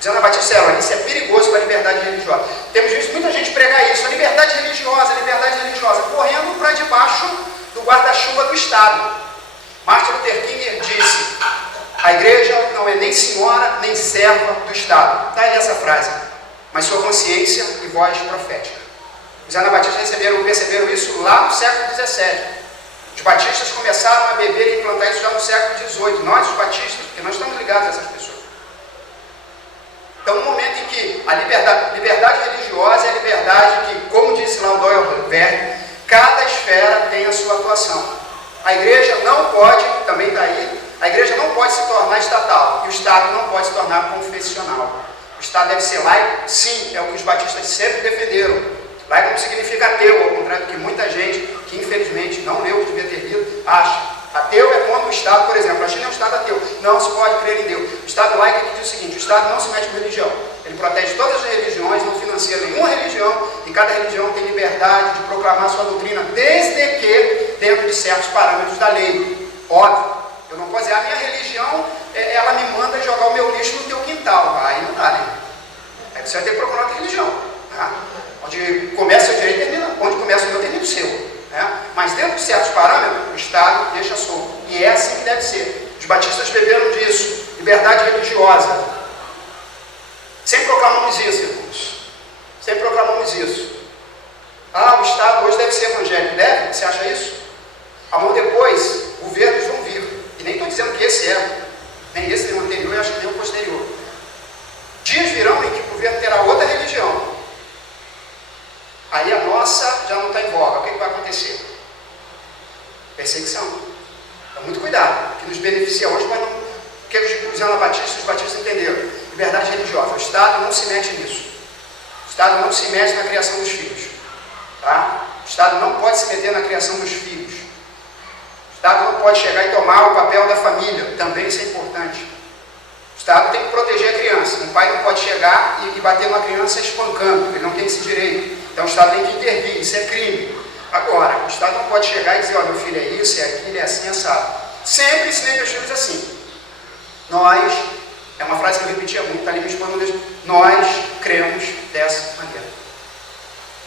os anabatistas disseram, isso é perigoso para a liberdade religiosa. nem serva do Estado. Está aí essa frase. Mas sua consciência e voz profética. Os anabatistas perceberam isso lá no século XVII. Os batistas começaram a beber e implantar isso já no século XVIII. Nós, os batistas, porque nós estamos ligados a essas pessoas. Então, no momento em que a liberdade religiosa é a liberdade que, como disse lá o Doyle Verne, cada esfera tem a sua atuação. A igreja não pode, também está aí, a igreja não pode se tornar estatal e o Estado não pode se tornar confessional. O Estado deve ser laico, sim, é o que os batistas sempre defenderam. Laico não significa ateu, ao contrário do que muita gente, que infelizmente não leu o que devia ter lido, acha. Ateu é contra o Estado, por exemplo. A China é um Estado ateu, não se pode crer em Deus. O Estado laico é que diz o seguinte: o Estado não se mete com religião. Ele protege todas as religiões, não financia nenhuma religião, e cada religião tem liberdade de proclamar sua doutrina, desde que dentro de certos parâmetros da lei. Óbvio, eu não posso dizer, a minha religião, ela me manda jogar o meu lixo no teu quintal. Aí não dá, né? Aí você vai ter que procurar outra religião. Tá? Onde começa o direito, termina, onde começa o meu, termina o seu. Mas dentro de certos parâmetros, o Estado deixa solto. E é assim que deve ser. Os batistas beberam disso. Liberdade religiosa. Sempre proclamamos isso, irmãos. Sempre proclamamos isso. O Estado hoje deve ser evangélico. Deve? Você acha isso? Amanhã depois, governos vão vir. E nem estou dizendo que esse é. Nem esse, nem o anterior, e acho que nem o posterior. Dias virão em que o governo terá outra religião. Aí a nossa já não está em voga. O que vai acontecer? Perseguição. Então, muito cuidado. O que nos beneficia hoje, mas não. O que os anabatistas e os batistas entenderam? Liberdade religiosa. O Estado não se mete nisso. O Estado não se mete na criação dos filhos. Tá? O Estado não pode se meter na criação dos filhos. O Estado não pode chegar e tomar o papel da família. Também isso é importante. O Estado tem que proteger a criança. Um pai não pode chegar e bater numa criança espancando. Ele não tem esse direito. Então o Estado tem que intervir, isso é crime. Agora, o Estado não pode chegar e dizer, meu filho é isso, é aquilo, é assim, assado. Sempre ensinei meus filhos assim. Nós, é uma frase que eu repetia muito, está ali me expondo, nós cremos dessa maneira.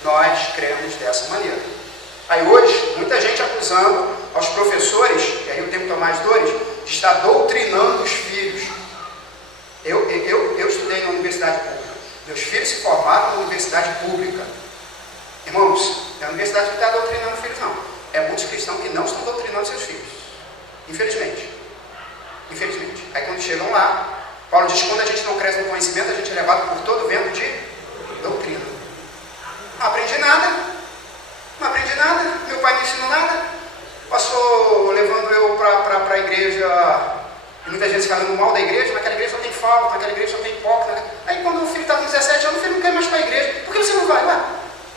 Nós cremos dessa maneira. Aí hoje, muita gente acusando aos professores, e aí o tempo Tomás Dores, de estar doutrinando os filhos. Eu estudei na universidade pública. Meus filhos se formaram na universidade pública. Irmãos, a universidade não está doutrinando filhos, não. É muitos cristãos que não estão doutrinando seus filhos. Infelizmente. Infelizmente. Aí quando chegam lá, Paulo diz que quando a gente não cresce no conhecimento, a gente é levado por todo vento de doutrina. Não aprendi nada. Não aprendi nada. Meu pai não ensinou nada. Passou levando eu para a igreja. E muita gente falando mal da igreja. Naquela igreja só tem falta, naquela igreja só tem hipócrita. Aí quando o filho está com 17 anos, o filho não quer mais para a igreja. Por que você não vai? Ué?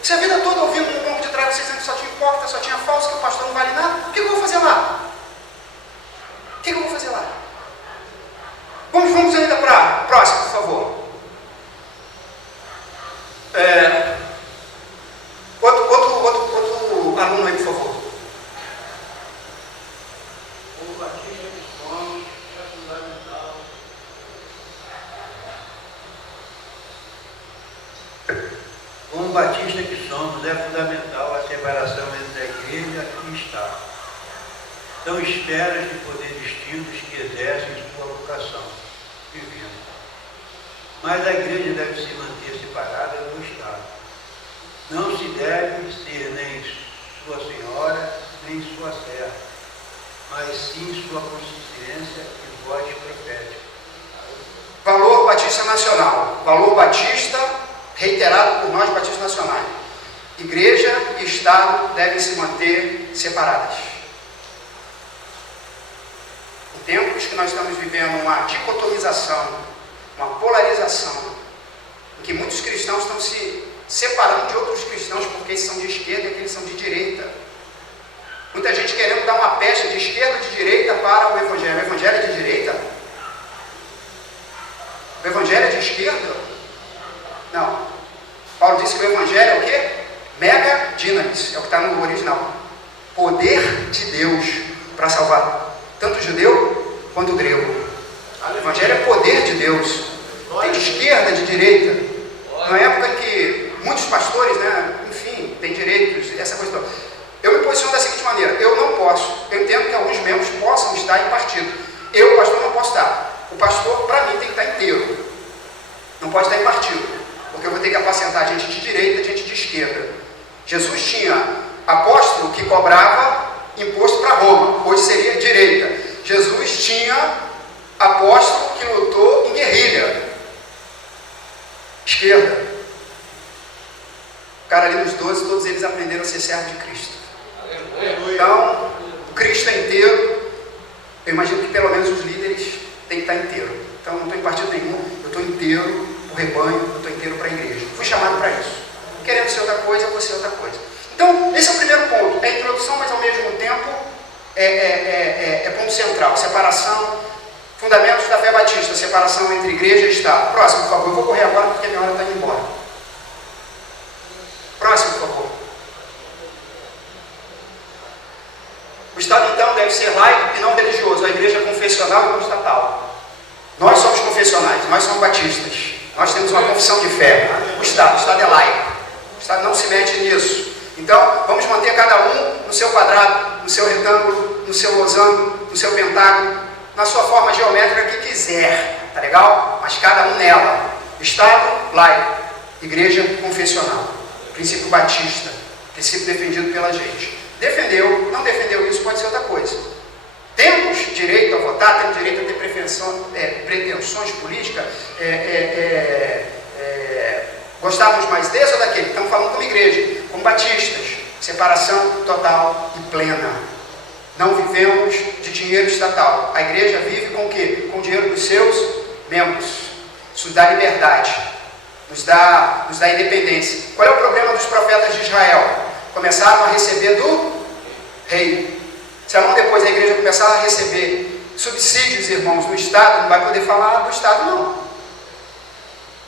Você a vida toda ouvindo no banco de trás, vocês dizendo que só tinha hipócrita, só tinha falso, que o pastor não vale nada. O que eu vou fazer lá? O que eu vou fazer lá? Vamos ainda para a próxima, por favor. Outro aluno aí, por favor. Como batista que somos, é fundamental a separação entre a igreja e o Estado. São esferas de poder distintos que exercem sua vocação divina. Mas a igreja deve se manter separada do Estado. Não se deve ser nem sua senhora, nem sua serva, mas sim sua consciência e voz profética. Valor Batista Nacional. Valor Batista reiterado por nós, batistas nacionais. Igreja e Estado devem se manter separadas. Em tempos que nós estamos vivendo uma dicotomização, uma polarização, em que muitos cristãos estão se separando de outros cristãos porque eles são de esquerda e aqueles são de direita. Muita gente querendo dar uma pecha de esquerda e de direita para o Evangelho. O Evangelho é de direita? O Evangelho é de esquerda? Não. Paulo disse que o Evangelho é o quê? Mega dinamis, é o que está no original. Poder de Deus para salvar tanto o judeu quanto o grego. O Evangelho é poder de Deus. Tem de esquerda, de direita. Na época em que muitos pastores, enfim, têm direitos, essa coisa toda. Eu me posiciono da seguinte maneira: eu não posso, eu entendo que alguns membros possam estar em partido. Eu, pastor, não posso estar. o pastor, para mim, tem que estar inteiro. Não pode estar em partido, porque eu vou ter que apacentar gente de direita e gente de esquerda. Jesus tinha apóstolo que cobrava imposto para Roma, hoje seria direita. Jesus tinha apóstolo que lutou em guerrilha, esquerda. O cara ali nos 12, todos eles aprenderam a ser servo de Cristo. Então, o Cristo é inteiro. Eu imagino que pelo menos os líderes têm que estar inteiros. Então, eu não estou em partido nenhum, eu estou inteiro, o rebanho, eu estou inteiro para a igreja. Fui chamado para isso. Querendo ser outra coisa, eu vou ser outra coisa. Então, esse é o primeiro ponto. É a introdução, mas ao mesmo tempo é ponto central. Separação, fundamentos da fé batista, separação entre igreja e Estado. Próximo, por favor. Eu vou correr agora porque a minha hora está indo embora. Próximo, por favor. O Estado, então, deve ser laico e não religioso. A igreja é confessional e não estatal. Nós somos confessionais, nós somos batistas. Nós temos uma confissão de fé. O Estado é laico. O Estado não se mete nisso. Então, vamos manter cada um no seu quadrado, no seu retângulo, no seu losango, no seu pentágono, na sua forma geométrica que quiser, tá legal? Mas cada um nela. Estado, laico. Igreja, confessional. Princípio batista. Princípio defendido pela gente. Defendeu, não defendeu isso, pode ser outra coisa. Temos direito a votar, temos direito a ter pretensões políticas, gostávamos mais desse ou daquele? Estamos falando como igreja, como batistas, separação total e plena. Não vivemos de dinheiro estatal. A igreja vive com o quê? Com o dinheiro dos seus membros. Isso dá liberdade, nos dá independência. Qual é o problema dos profetas de Israel? Começaram a receber do rei. Se amanhã depois a igreja começar a receber subsídios, irmãos, do Estado, não vai poder falar do Estado, não.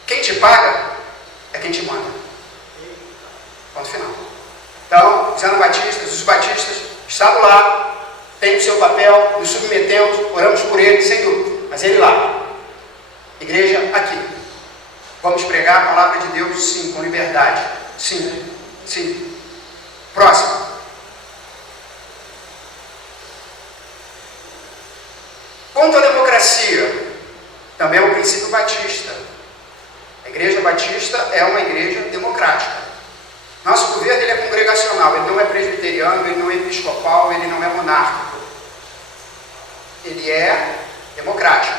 Quem te paga é quem te manda. Ponto final. Então, os anabatistas, os batistas, Estado lá, tem o seu papel, nos submetemos, oramos por ele, sem dúvida. Mas ele lá. Igreja aqui. Vamos pregar a palavra de Deus, sim, com liberdade. Sim, sim. Próximo. Quanto à democracia, também é um princípio batista. A igreja batista é uma igreja democrática. Nosso governo ele é congregacional, ele não é presbiteriano, ele não é episcopal, ele não é monárquico. Ele é democrático.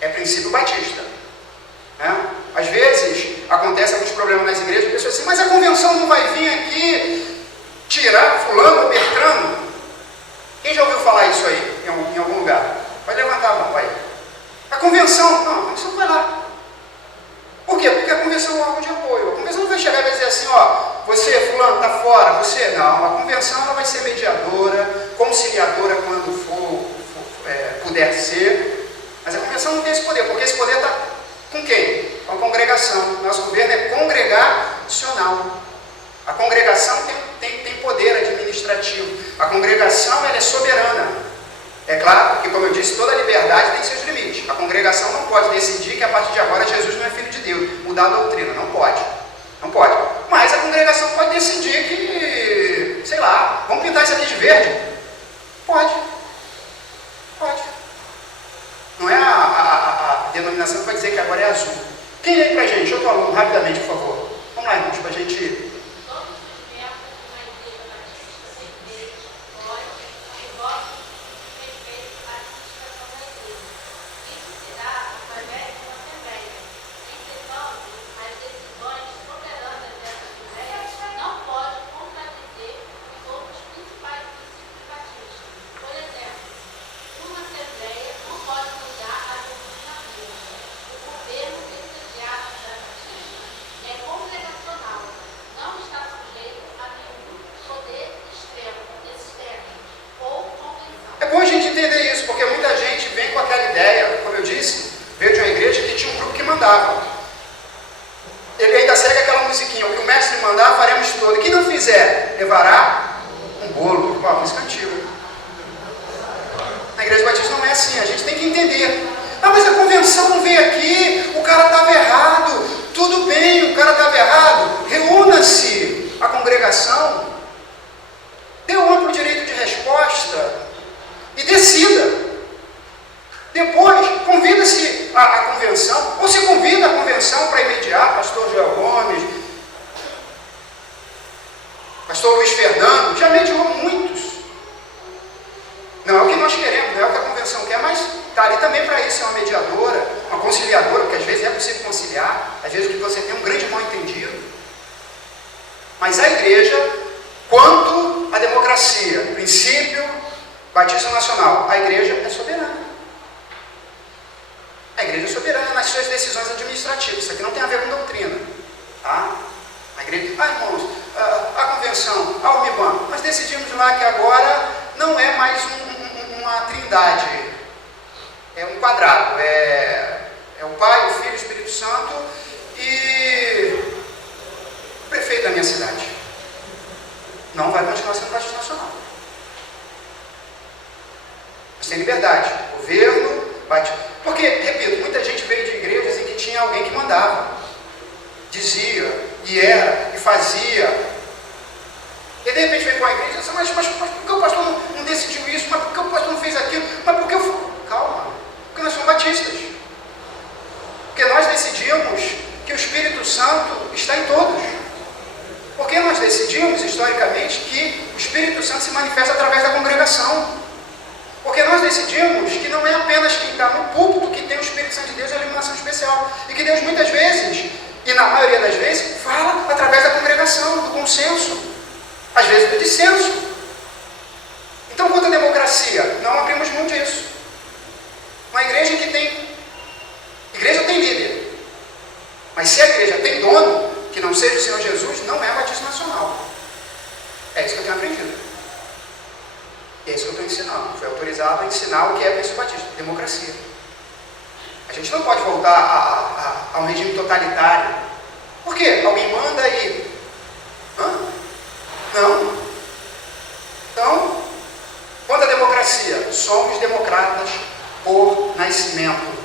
É princípio batista. Né? Às vezes, acontecem alguns problemas nas igrejas, a pessoa diz assim, mas a convenção não vai vir aqui tirar fulano ou Bertrano? Quem já ouviu falar isso aí em algum lugar? Pode levantar a mão, vai. A convenção, não, a convenção vai lá. Por quê? Porque a convenção é um órgão de apoio. A convenção não vai chegar e vai dizer assim, ó, você, fulano, está fora, você não. A convenção ela vai ser mediadora, conciliadora quando puder ser. Mas a convenção não tem esse poder, porque esse poder está com quem? Com a congregação. Nosso governo é congregacional. A congregação tem poder administrativo. A congregação ela é soberana. É claro que, como eu disse, toda liberdade tem seus limites. A congregação não pode decidir que a partir de agora Jesus não é filho de Deus, mudar a doutrina. Não pode. Não pode. Mas a congregação pode decidir que, sei lá, vamos pintar isso aqui de verde? Pode. Pode. Não é a denominação que vai dizer que agora é azul. Quem lê pra gente? Outro aluno, rapidamente, por favor. Vamos lá, irmãos, pra gente... Ele ainda segue aquela musiquinha, o que o mestre mandar, faremos todo. E quem não fizer, levará um bolo. Uma música antiga. Na Igreja Batista não é assim, a gente tem que entender. Ah, mas a convenção não veio aqui, o cara estava errado. Tudo bem, o cara estava errado. Reúna-se a congregação, dê um amplo direito de resposta e decida. Depois, convida-se Pastor Luiz Fernando já mediou muitos. Não é o que nós queremos, não é o que a convenção quer, mas está ali também para isso, é uma mediadora, uma conciliadora, porque às vezes é possível conciliar, às vezes que você tem um grande mal-entendido. Mas a igreja, quanto à democracia, princípio Batista Nacional, a igreja é soberana. A igreja é soberana nas suas decisões administrativas. Isso aqui não tem a ver com doutrina. Tá? A igreja, irmãos, a convenção, a UNIBAN, nós decidimos lá que agora não é mais uma trindade, é um quadrado, é o Pai, o Filho, o Espírito Santo e o prefeito da minha cidade. Não vai continuar sendo Batista Nacional. Mas tem liberdade. Governo, porque, repito, muita gente veio de igrejas em que tinha alguém que mandava, dizia, e era, e fazia. E de repente vem com a igreja e diz, mas por que o pastor não decidiu isso? Mas por que o pastor não fez aquilo? Mas por que eu fui? Calma, porque nós somos batistas. Porque nós decidimos que o Espírito Santo está em todos. Porque nós decidimos, historicamente, que o Espírito Santo se manifesta através da congregação. Porque nós decidimos que não é apenas quem está no púlpito que tem o Espírito Santo de Deus e a iluminação especial. E que Deus muitas vezes, e na maioria das vezes, fala através da congregação, do consenso. Às vezes do dissenso. Então, quanto à democracia, não abrimos mão disso. Uma igreja que tem... Igreja tem líder. Mas se a igreja tem dono, que não seja o Senhor Jesus, não é Batista Nacional. É isso que eu tenho aprendido. É isso que eu estou ensinando. Fui autorizado a ensinar o que é Cristo Batista, democracia. A gente não pode voltar a um regime totalitário. Por quê? Alguém manda aí. Não. Então, quanto à democracia, somos democratas por nascimento.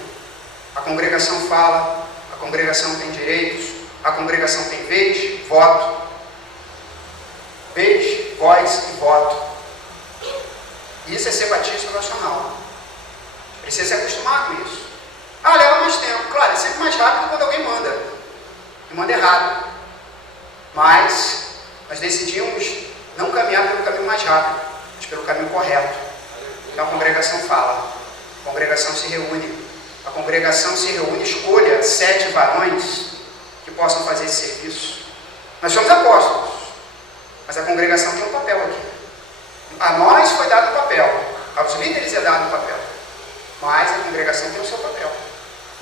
A congregação fala, a congregação tem direitos, a congregação tem vez, voto. Vez, voz e voto. Isso é ser Batista Nacional. Precisa se acostumar com isso. Leva mais tempo. Claro, é sempre mais rápido quando alguém manda. E manda errado. Mas nós decidimos não caminhar pelo caminho mais rápido, mas pelo caminho correto. Então a congregação fala. A congregação se reúne. A congregação se reúne, escolha 7 varões que possam fazer esse serviço. Nós somos apóstolos. Mas a congregação tem um papel aqui. A nós foi dado um papel, aos líderes é dado um papel, mas a congregação tem o seu papel.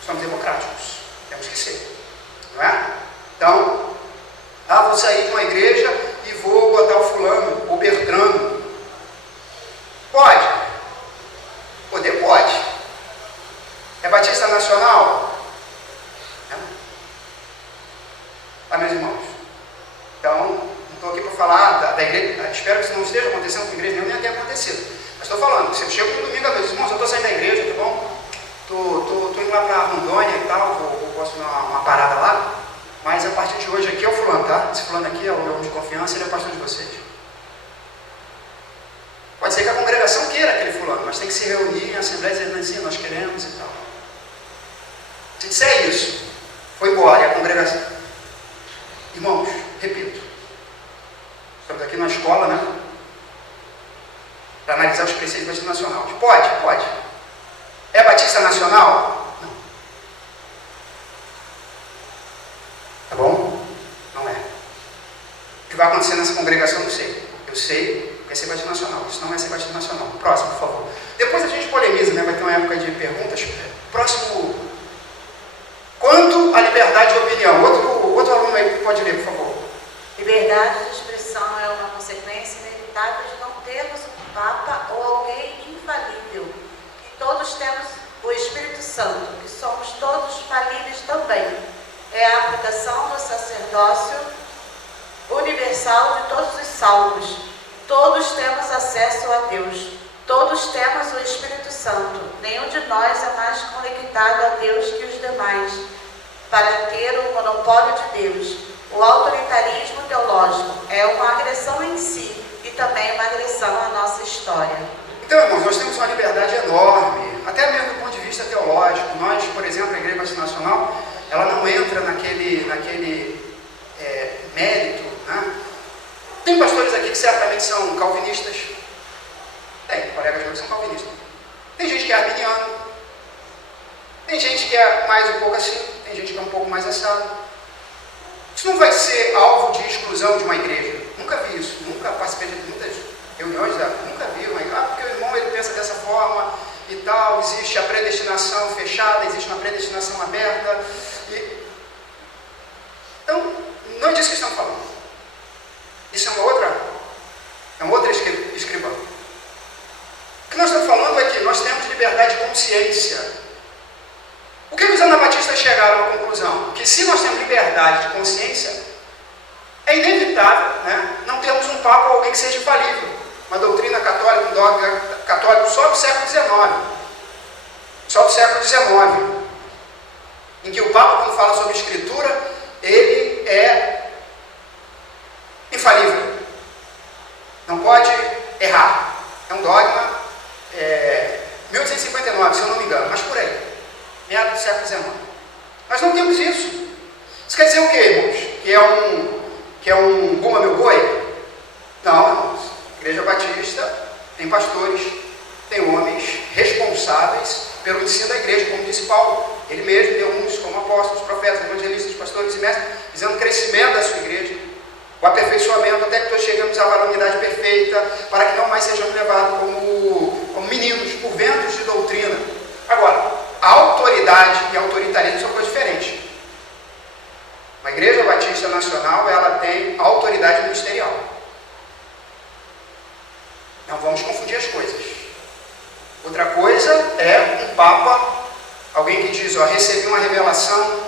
Somos democráticos, temos que ser, não é? Então, vou sair de uma igreja e vou botar o fulano, o Bertrano. Pode? Poder pode. É Batista Nacional? Tá, meus irmãos? Então, estou aqui para falar da igreja, espero que isso não esteja acontecendo com a igreja, nem tenha acontecido. Mas estou falando, você chega no domingo à noite, irmãos, eu estou saindo da igreja, tá bom? Estou indo lá para Rondônia e tal, posso dar uma parada lá, mas a partir de hoje aqui é o fulano, tá? Esse fulano aqui é o meu homem de confiança, ele é o pastor de vocês. Pode ser que a congregação queira aquele fulano, mas tem que se reunir em assembleia dizendo assim, nós queremos e tal. Se disser isso, foi embora, e a congregação... Irmãos, repito, estamos aqui na escola, né? Para analisar os preceitos Batista Nacional. Pode? Pode. É Batista Nacional? Não. Tá bom? Não é. O que vai acontecer nessa congregação, eu não sei. Eu sei que é ser Batista Nacional. Isso não é ser Batista Nacional. Próximo, por favor. Depois a gente polemiza, né? Vai ter uma época de perguntas. Próximo. Quanto à liberdade de opinião? Outro aluno aí pode ler, por favor. Liberdade de expressão é uma consequência inevitável de não termos um Papa ou alguém infalível. E todos temos o Espírito Santo, que somos todos falíveis também. É a aplicação do sacerdócio universal de todos os salvos. Todos temos acesso a Deus. Todos temos o Espírito Santo. Nenhum de nós é mais conectado a Deus que os demais, para ter o monopólio de Deus. O autoritarismo teológico é uma agressão em si e também uma agressão à nossa história. Então, irmãos, nós temos uma liberdade enorme, até mesmo do ponto de vista teológico. Nós, por exemplo, a Igreja Batista Nacional, ela não entra naquele mérito, né? Tem pastores pessoas aqui que certamente são calvinistas. Tem colegas meus que são calvinistas. Tem gente que é arminiano. Tem gente que é mais um pouco assim. Tem gente que é um pouco mais assado. Isso não vai ser alvo de exclusão de uma igreja. Nunca vi isso. Nunca participei de muitas reuniões. Nunca vi uma igreja. Porque o irmão ele pensa dessa forma e tal. Existe a predestinação fechada. Existe uma predestinação aberta. Então, não é disso que estamos falando. Isso é uma outra escrivã. O que nós estamos falando é que nós temos liberdade de consciência. O que os anabatistas chegaram à conclusão? Que se nós temos liberdade de consciência, é inevitável, né, não termos um papa ou alguém que seja infalível. Uma doutrina católica, um dogma católico só do século XIX. Só do século XIX. Em que o papa, quando fala sobre escritura, ele é infalível. Não pode errar. É um dogma 1859, se eu não me engano, mas por aí. Meados do século XIX. Nós não temos isso. Isso quer dizer o quê, irmãos? Que é um guma meu boi? Não, irmãos. Igreja Batista tem pastores, tem homens responsáveis pelo ensino da igreja, como disse Paulo. Ele mesmo deu uns como apóstolos, profetas, evangelistas, pastores e mestres, dizendo o crescimento da sua igreja, o aperfeiçoamento, até que todos chegamos à varonilidade perfeita, para que não mais sejamos levados como meninos por ventos de doutrina. Agora, a autoridade e autoritarismo são coisas diferentes. Uma igreja batista nacional, ela tem autoridade ministerial. Não vamos confundir as coisas. Outra coisa é um papa, alguém que diz, recebi uma revelação.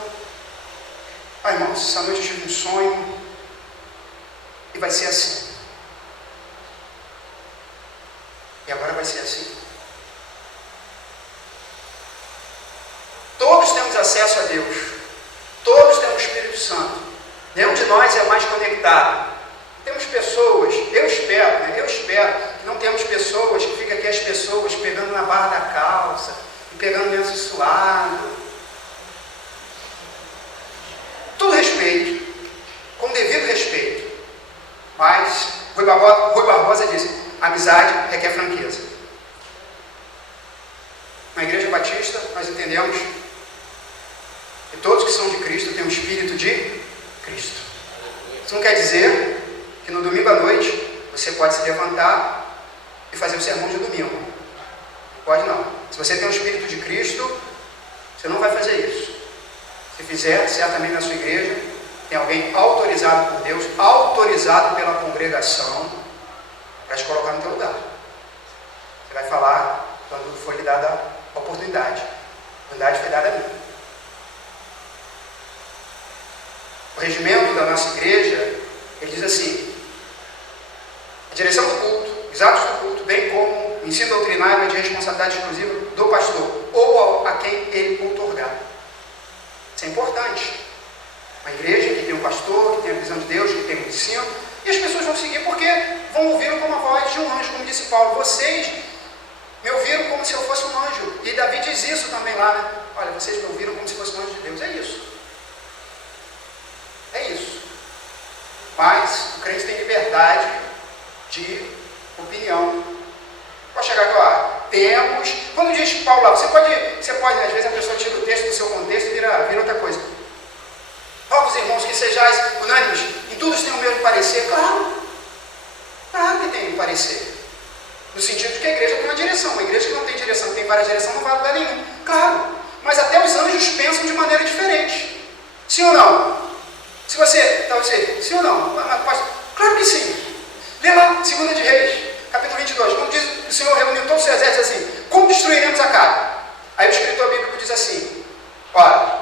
Irmãos, essa noite eu tive um sonho e vai ser assim. E agora vai ser assim. Todos temos acesso a Deus. Todos temos o Espírito Santo. Nenhum de nós é mais conectado. Temos pessoas, eu espero que não temos pessoas que ficam aqui as pessoas pegando na barra da calça e pegando lenço suado. Tudo respeito, com devido respeito. Mas Rui Barbosa disse, amizade requer franqueza. Na Igreja Batista, nós entendemos que todos que são de Cristo têm o Espírito de Cristo. Isso não quer dizer que no domingo à noite você pode se levantar e fazer o sermão de domingo. Não pode não. Se você tem o Espírito de Cristo, você não vai fazer isso. Se fizer, certamente na sua igreja tem alguém autorizado por Deus, autorizado pela congregação para te colocar no teu lugar. Você vai falar quando for lhe dada a oportunidade. A oportunidade foi dada a mim. O regimento da nossa igreja, ele diz assim, a direção do culto, os atos do culto, bem como o ensino doutrinário é de responsabilidade exclusiva do pastor, ou a quem ele outorgar. Isso é importante. Uma igreja que tem um pastor, que tem a visão de Deus, que tem o ensino, e as pessoas vão seguir porque vão ouvir como a voz de um anjo, como disse Paulo. Vocês me ouviram como se eu fosse um anjo. E Davi diz isso também lá, né? Olha, vocês me ouviram como se fosse um anjo de Deus. É isso. É isso. Mas o crente tem liberdade de opinião. Pode chegar aqui, temos... Quando diz Paulo lá, você pode, às vezes a pessoa tira o texto do seu contexto e vira outra coisa. Rogo, irmãos, que sejais unânimes, em tudo tenham o mesmo parecer. Claro que tem um parecer. No sentido de que a igreja tem uma direção. Uma igreja que não tem direção, que tem várias direções, não vai a lugar nenhum. Claro. Mas até os anjos pensam de maneira diferente. Sim ou não? Se você, sim ou não? Claro que sim. Lê lá, 2 de Reis, capítulo 22, quando diz que o Senhor reuniu todo o seu exército assim, como destruiremos Acabe? Aí o escritor bíblico diz assim, olha,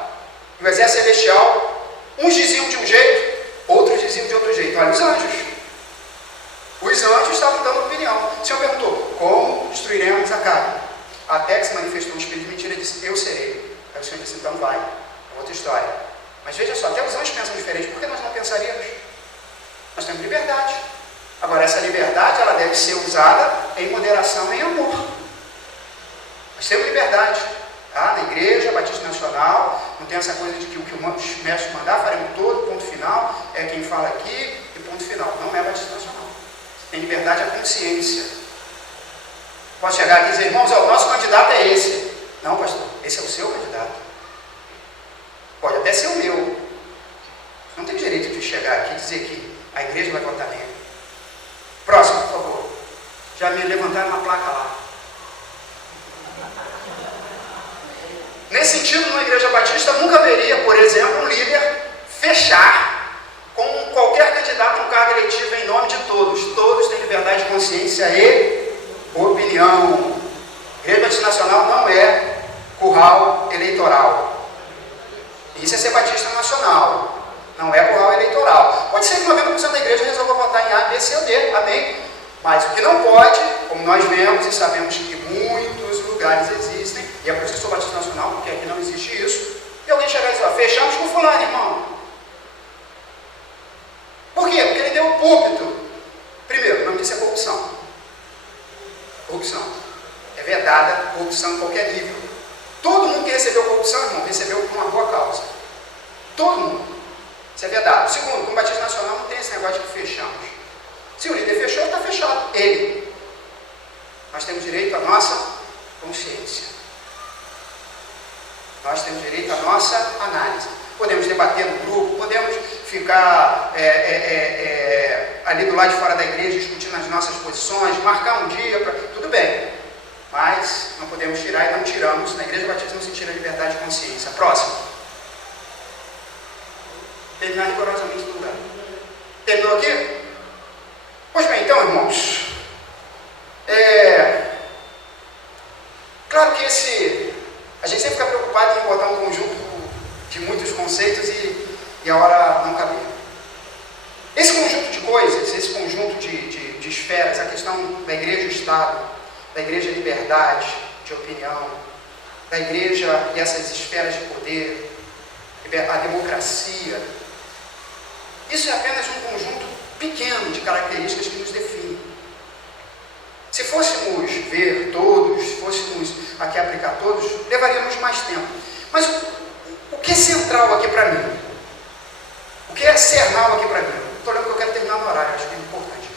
o exército celestial, uns diziam de um jeito, outros diziam de outro jeito. Olha, os anjos estavam dando opinião. O Senhor perguntou, como destruiremos Acabe? Até que se manifestou um espírito de mentira e disse, eu serei. Aí o Senhor disse, então vai, é outra história. Mas veja só, até os anjos pensam diferente, por que nós não pensaríamos? Nós temos liberdade. Agora, essa liberdade, ela deve ser usada em moderação e em amor. Nós temos liberdade. Tá? Na igreja, Batista Nacional, não tem essa coisa de que o que os mestres mandar, faremos todo, ponto final, é quem fala aqui e ponto final. Não é Batista Nacional. tem liberdade à consciência. Posso chegar aqui e dizer, irmãos, o nosso candidato é esse. Não, pastor, esse é o seu candidato. Pode até ser o meu. Você não tem direito de chegar aqui e dizer que a igreja vai votar nele. Próximo, por favor. Já me levantaram uma placa lá. Nesse sentido, numa igreja batista, nunca haveria, por exemplo, um líder fechar com qualquer candidato a um cargo eletivo em nome de todos. Todos têm liberdade de consciência e opinião. A Igreja Batista Nacional não é curral eleitoral. Isso é ser batista nacional. Não é curral eleitoral. Pode ser que 90% da igreja resolva votar em A, B, C ou D. Amém? Mas o que não pode, como nós vemos e sabemos que muitos lugares existem, e é por isso que eu sou batista nacional, porque aqui não existe isso, e alguém chegar e dizer, fechamos com fulano, irmão. Por quê? Porque ele deu o púlpito. Primeiro, o nome disso é corrupção. Corrupção. É vedada corrupção em qualquer nível. Todo mundo que recebeu corrupção, irmão, recebeu por uma boa causa. Todo mundo. Isso é vedado. Segundo, como batista nacional não tem esse negócio de que fechamos. Se o líder fechou, está fechado. Ele. Nós temos direito à nossa consciência. Nós temos direito à nossa análise. Podemos debater no grupo, podemos ficar ali do lado de fora da igreja discutindo as nossas posições, marcar um dia, tudo bem. Mas não podemos tirar e não tiramos. Na Igreja Batista não se tira a liberdade de consciência. Próximo. Terminar rigorosamente no lugar. Terminou aqui? Pois bem, então, irmãos. Claro que a gente sempre fica preocupado em botar um conjunto de muitos conceitos e a hora não caber. Esse conjunto de coisas, esse conjunto de esferas, a questão da igreja e o Estado, da igreja e liberdade de opinião, da igreja e essas esferas de poder, a democracia, isso é apenas um conjunto pequeno de características que nos definem. Se fôssemos ver todos, se fôssemos aqui aplicar todos, levaríamos mais tempo. Mas o que é central aqui para mim? O que é cernal aqui para mim? Estou olhando que eu quero terminar no horário, acho que é importante.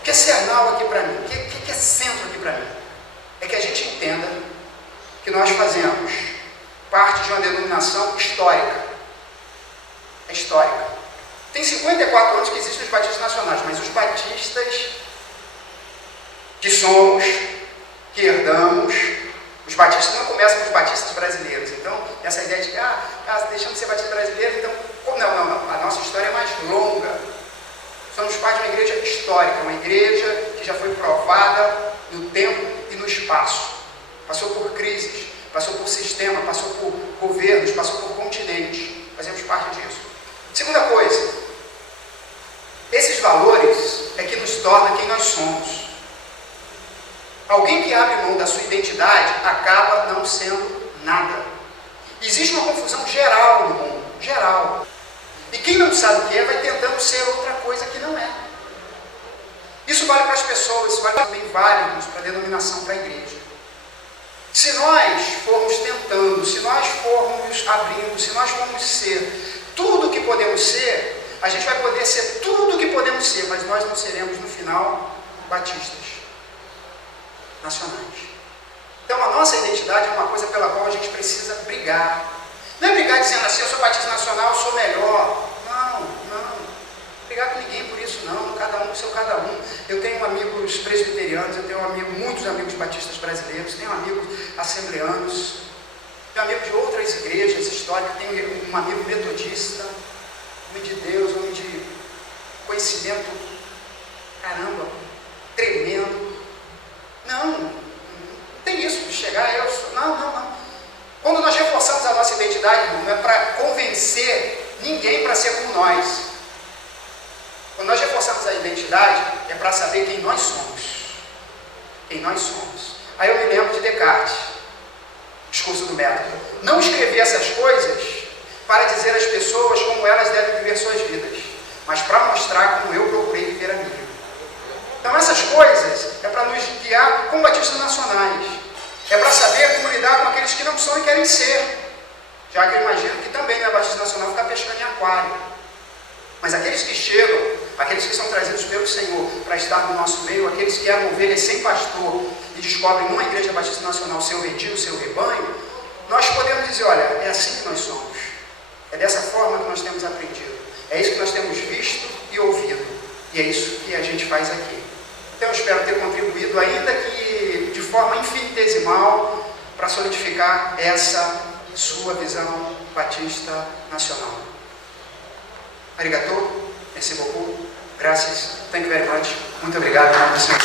O que é cernal aqui para mim? O que é centro aqui para mim? É que a gente entenda que nós fazemos parte de uma denominação histórica. É histórica. Tem 54 anos que existem os batistas nacionais, mas os batistas que somos, que herdamos, os batistas não começam com os batistas brasileiros. Então, essa ideia de que, deixamos de ser batista brasileiro, então, não. A nossa história é mais longa. Somos parte de uma igreja histórica, uma igreja que já foi provada no tempo e no espaço. Passou por crises, passou por sistema, passou por governos, passou por continentes. Fazemos parte disso. Segunda coisa, esses valores é que nos torna quem nós somos. Alguém que abre mão da sua identidade acaba não sendo nada. Existe uma confusão geral no mundo, geral. E quem não sabe o que é, vai tentando ser outra coisa que não é. Isso vale para as pessoas, isso também vale para a denominação, para a igreja. Se nós formos tentando, se nós formos abrindo, se nós formos ser tudo o que podemos ser, a gente vai poder ser tudo o que podemos ser, mas nós não seremos, no final, batistas nacionais. Então, a nossa identidade é uma coisa pela qual a gente precisa brigar. Não é brigar dizendo assim, eu sou batista nacional, eu sou melhor. Não. Brigar com ninguém por isso não, cada um com seu cada um. Eu tenho amigos presbiterianos, eu tenho muitos amigos batistas brasileiros, tenho amigos assembleanos, tenho amigos de outras igrejas históricas, tenho um amigo metodista, homem de Deus, homem de conhecimento, caramba, tremendo. Não tem isso de chegar, não. Quando nós reforçamos a nossa identidade, irmão, não é para convencer ninguém para ser como nós. Quando nós reforçamos a identidade, é para saber quem nós somos. Quem nós somos. Aí eu me lembro de Descartes, discurso do método. Não escrever essas coisas para dizer às pessoas como elas devem viver suas vidas, mas para mostrar como eu procurei viver a minha. Então essas coisas é para nos guiar como batistas nacionais. É para saber como lidar com aqueles que não são e querem ser. Já que eu imagino que também não é batista nacional ficar pescando em aquário. Mas aqueles que chegam aqueles que são trazidos pelo Senhor para estar no nosso meio, aqueles que eram ovelhas sem pastor e descobrem numa Igreja Batista Nacional seu redil, seu rebanho, nós podemos dizer, olha, é assim que nós somos, é dessa forma que nós temos aprendido, é isso que nós temos visto e ouvido, e é isso que a gente faz aqui. Então eu espero ter contribuído, ainda que de forma infinitesimal, para solidificar essa sua visão batista nacional. Arigatou, merci beaucoup, gracias, thank you very much, muito obrigado, em nome do Senhor.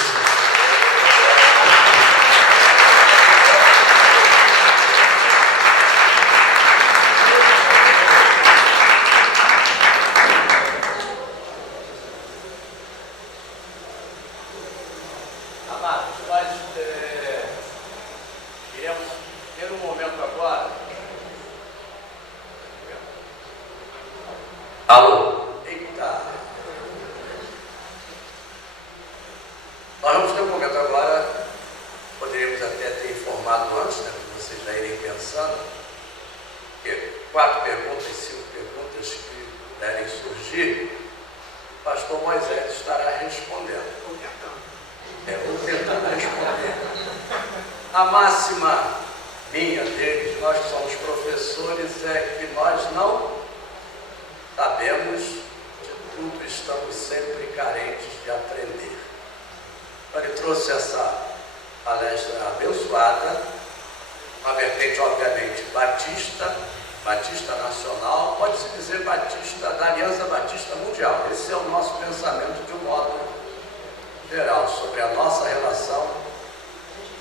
Alô? Eita! Nós vamos ter um momento agora, poderíamos até ter informado antes, né, para vocês já irem pensando, que 4 perguntas, 5 perguntas que puderem surgir, o pastor Moisés estará respondendo. Vou tentar responder. A máxima minha, deles, nós que somos professores, é que nós não sabemos de tudo, estamos sempre carentes de aprender. Então, ele trouxe essa palestra abençoada, uma vertente, obviamente, batista nacional, pode-se dizer batista, da Aliança Batista Mundial. Esse é o nosso pensamento de um modo geral, sobre a nossa relação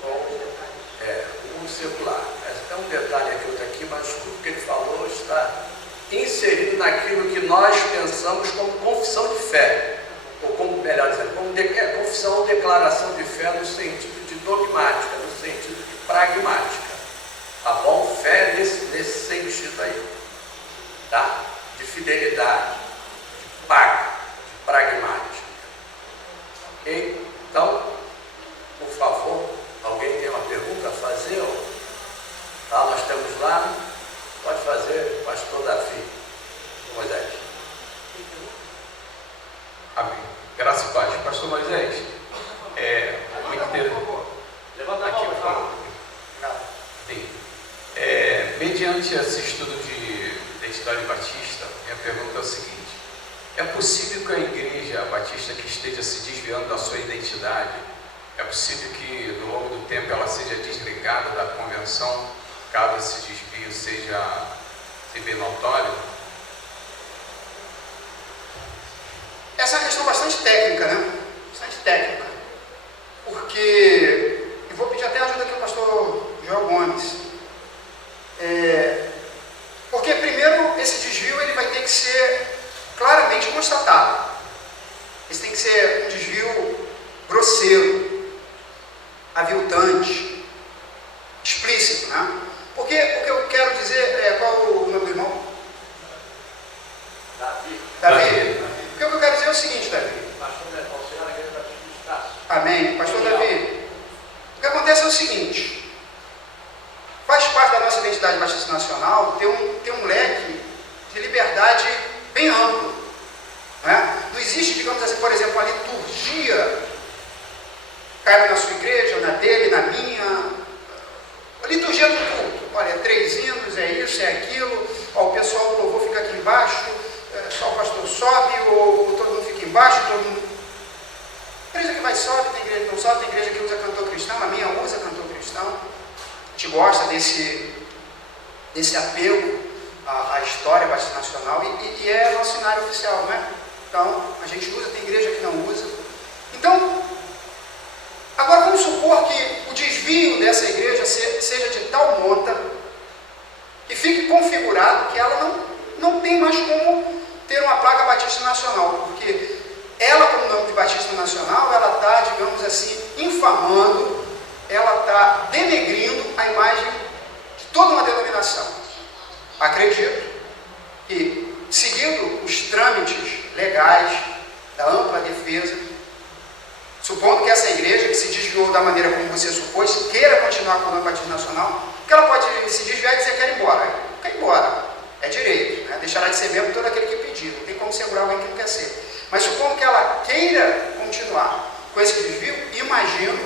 com o mundo secular. É um detalhe aqui, outro aqui, mas tudo que ele falou está inserido naquilo que nós pensamos como confissão de fé, ou como, melhor dizendo, como confissão ou declaração de fé no sentido de dogmática, no sentido de pragmática, tá bom? Fé nesse sentido aí, tá? De fidelidade, de pacto, de pragmática. Ok? Então, por favor, alguém tem uma pergunta a fazer? Tá, nós temos lá. Pode fazer, pastor Davi. Moisés. Amém. Graças e paz. Pastor Moisés, muito interessante. Levanta aqui, por favor. Mediante esse estudo de identidade batista, minha pergunta é o seguinte: é possível que a igreja batista que esteja se desviando da sua identidade, é possível que no longo do tempo ela seja desligada da convenção, caso esse desvio seja bem notório? Essa é uma questão bastante técnica, né? Bastante técnica. Porque, e vou pedir até ajuda aqui ao pastor João Gomes. Porque primeiro esse desvio ele vai ter que ser claramente constatado. Esse tem que ser um desvio grosseiro, aviltante, explícito, né? Porque o que eu quero dizer qual o nome do irmão? Davi. Porque o que eu quero dizer é o seguinte, Davi. Amém. Pastor Davi. O que acontece é o seguinte: faz parte da nossa identidade batista nacional ter um leque de liberdade bem amplo. Né? Não existe, digamos assim, por exemplo, uma liturgia cabe na sua igreja, na dele, na minha. A liturgia do culto. Olha, 3 hinos, é isso, é aquilo. Ó, o pessoal do louvor fica aqui embaixo, só o pastor sobe, ou todo mundo fica embaixo, todo mundo. Tem igreja que vai sobe, tem igreja que não sobe, tem igreja que usa cantor cristão, a minha usa cantor cristão. A gente gosta desse apelo à história batista nacional e é nosso cenário oficial, não é? Então, a gente usa, tem igreja que não usa. Então, agora vamos supor que o desvio dessa igreja seja de tal monta que fique configurado que ela não tem mais como ter uma placa Batista Nacional, porque ela, como nome de Batista Nacional, ela está, digamos assim, infamando, ela está denegrindo a imagem de toda uma denominação. Acredito que, seguindo os trâmites legais da ampla defesa, supondo que essa igreja, que se desviou da maneira como você supôs, queira continuar com o nome Batista Nacional, que ela pode se desviar e dizer que quer ir embora. Quer ir embora. É direito. Né? Deixará de ser membro todo aquele que pedir. Não tem como segurar alguém que não quer ser. Mas supondo que ela queira continuar com esse desvio, imagino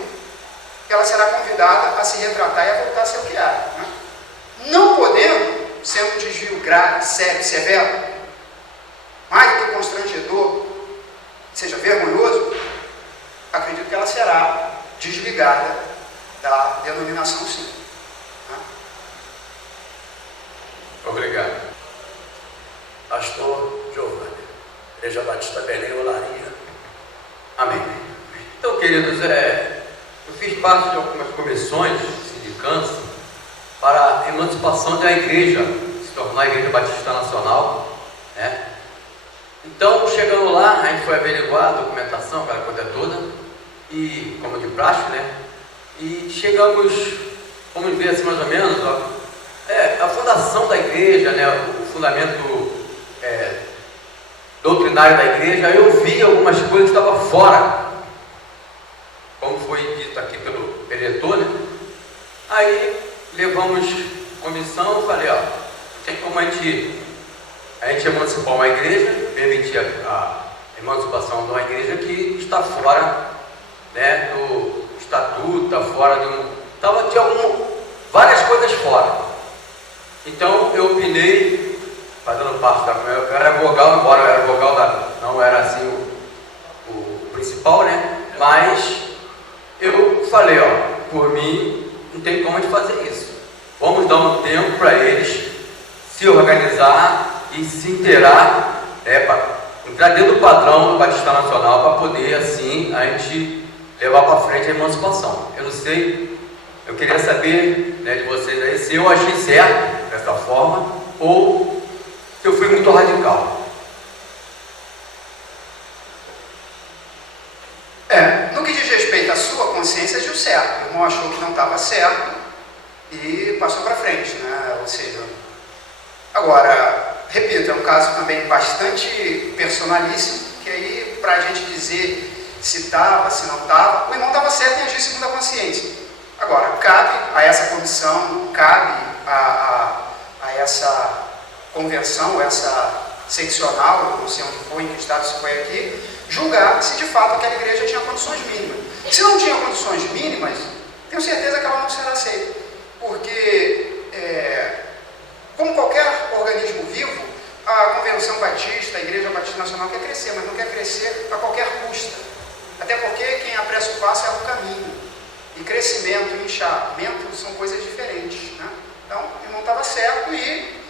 que ela será convidada a se retratar e a voltar a ser o que era. Né? Não podendo, sendo um desvio grave, sério, severo, mais do que constrangedor, seja vergonhoso, acredito que ela será desligada da denominação sim. Né? Obrigado. Pastor Giovanni, Igreja Batista Belém, Olaria. Amém. Então, queridos, eu fiz parte de algumas comissões sindicantes para a emancipação da igreja, se tornar a Igreja Batista Nacional, né? Então, chegando lá, a gente foi averiguar a documentação, aquela coisa toda, e como de praxe, né? E chegamos, vamos ver assim mais ou menos, a fundação da igreja, né? O fundamento doutrinário da igreja, eu vi algumas coisas que estavam fora, como foi dito aqui pelo eleitor, né? Aí levamos comissão, falei, tem como a gente emancipar uma igreja, permitir a emancipação de uma igreja que está fora, né, do estatuto, está fora tinha várias coisas fora. Então eu opinei, fazendo parte eu era vogal, embora eu era vogal não era assim o principal, né? Mas eu falei, por mim não tem como a gente fazer isso. Vamos dar um tempo para eles se organizar e se inteirar, para entrar dentro do padrão do Batista Nacional para poder assim a gente levar para frente a emancipação. Eu não sei, eu queria saber, né, de vocês aí se eu achei certo dessa forma ou se eu fui muito radical. No que diz respeito à sua consciência, agiu certo. O irmão achou que não estava certo e passou para frente, né? Ou seja, agora, repito, é um caso também bastante personalíssimo, que aí, para a gente dizer se estava, se não estava, o irmão estava certo em agir segundo a consciência. Agora, cabe a essa comissão, cabe a essa convenção, essa seccional, não sei onde foi, em que estado se foi aqui, julgar se de fato aquela igreja tinha condições mínimas. Se não tinha condições mínimas, tenho certeza que ela não será aceita, porque, como qualquer organismo vivo, a Convenção Batista, a Igreja Batista Nacional quer crescer, mas não quer crescer a qualquer custo. Até porque quem apressa o passo é o caminho. E crescimento e inchaamento são coisas diferentes. Né? Então, o irmão estava certo e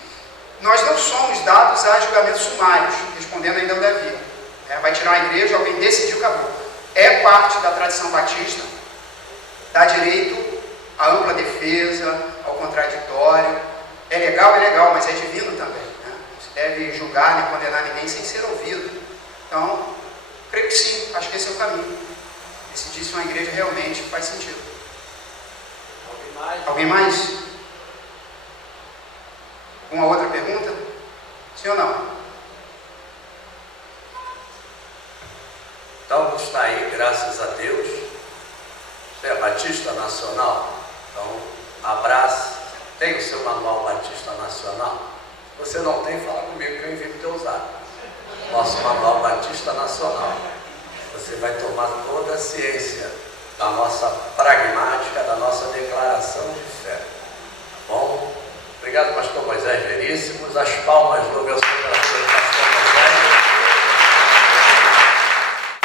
nós não somos dados a julgamentos sumários, respondendo ainda ao Davi. Vai tirar a igreja, alguém decidiu, acabou. É parte da tradição batista, dá direito à ampla defesa, ao contraditório. É legal, mas é divino também. Né? Não se deve julgar nem condenar ninguém sem ser ouvido. Então, creio que sim, acho que esse é o caminho. Decidir se uma igreja realmente faz sentido. Alguém mais? Uma outra pergunta? Sim ou não? Então, está aí, graças a Deus. Você é Batista Nacional? Então, abraço. Tem o seu manual Batista Nacional? Se você não tem, fala comigo que eu envio para o teu zap. Nosso manual Batista Nacional. Você vai tomar toda a ciência da nossa pragmática, da nossa declaração de fé. Bom? Obrigado, pastor Moisés Veríssimos. As palmas do meu Senhor.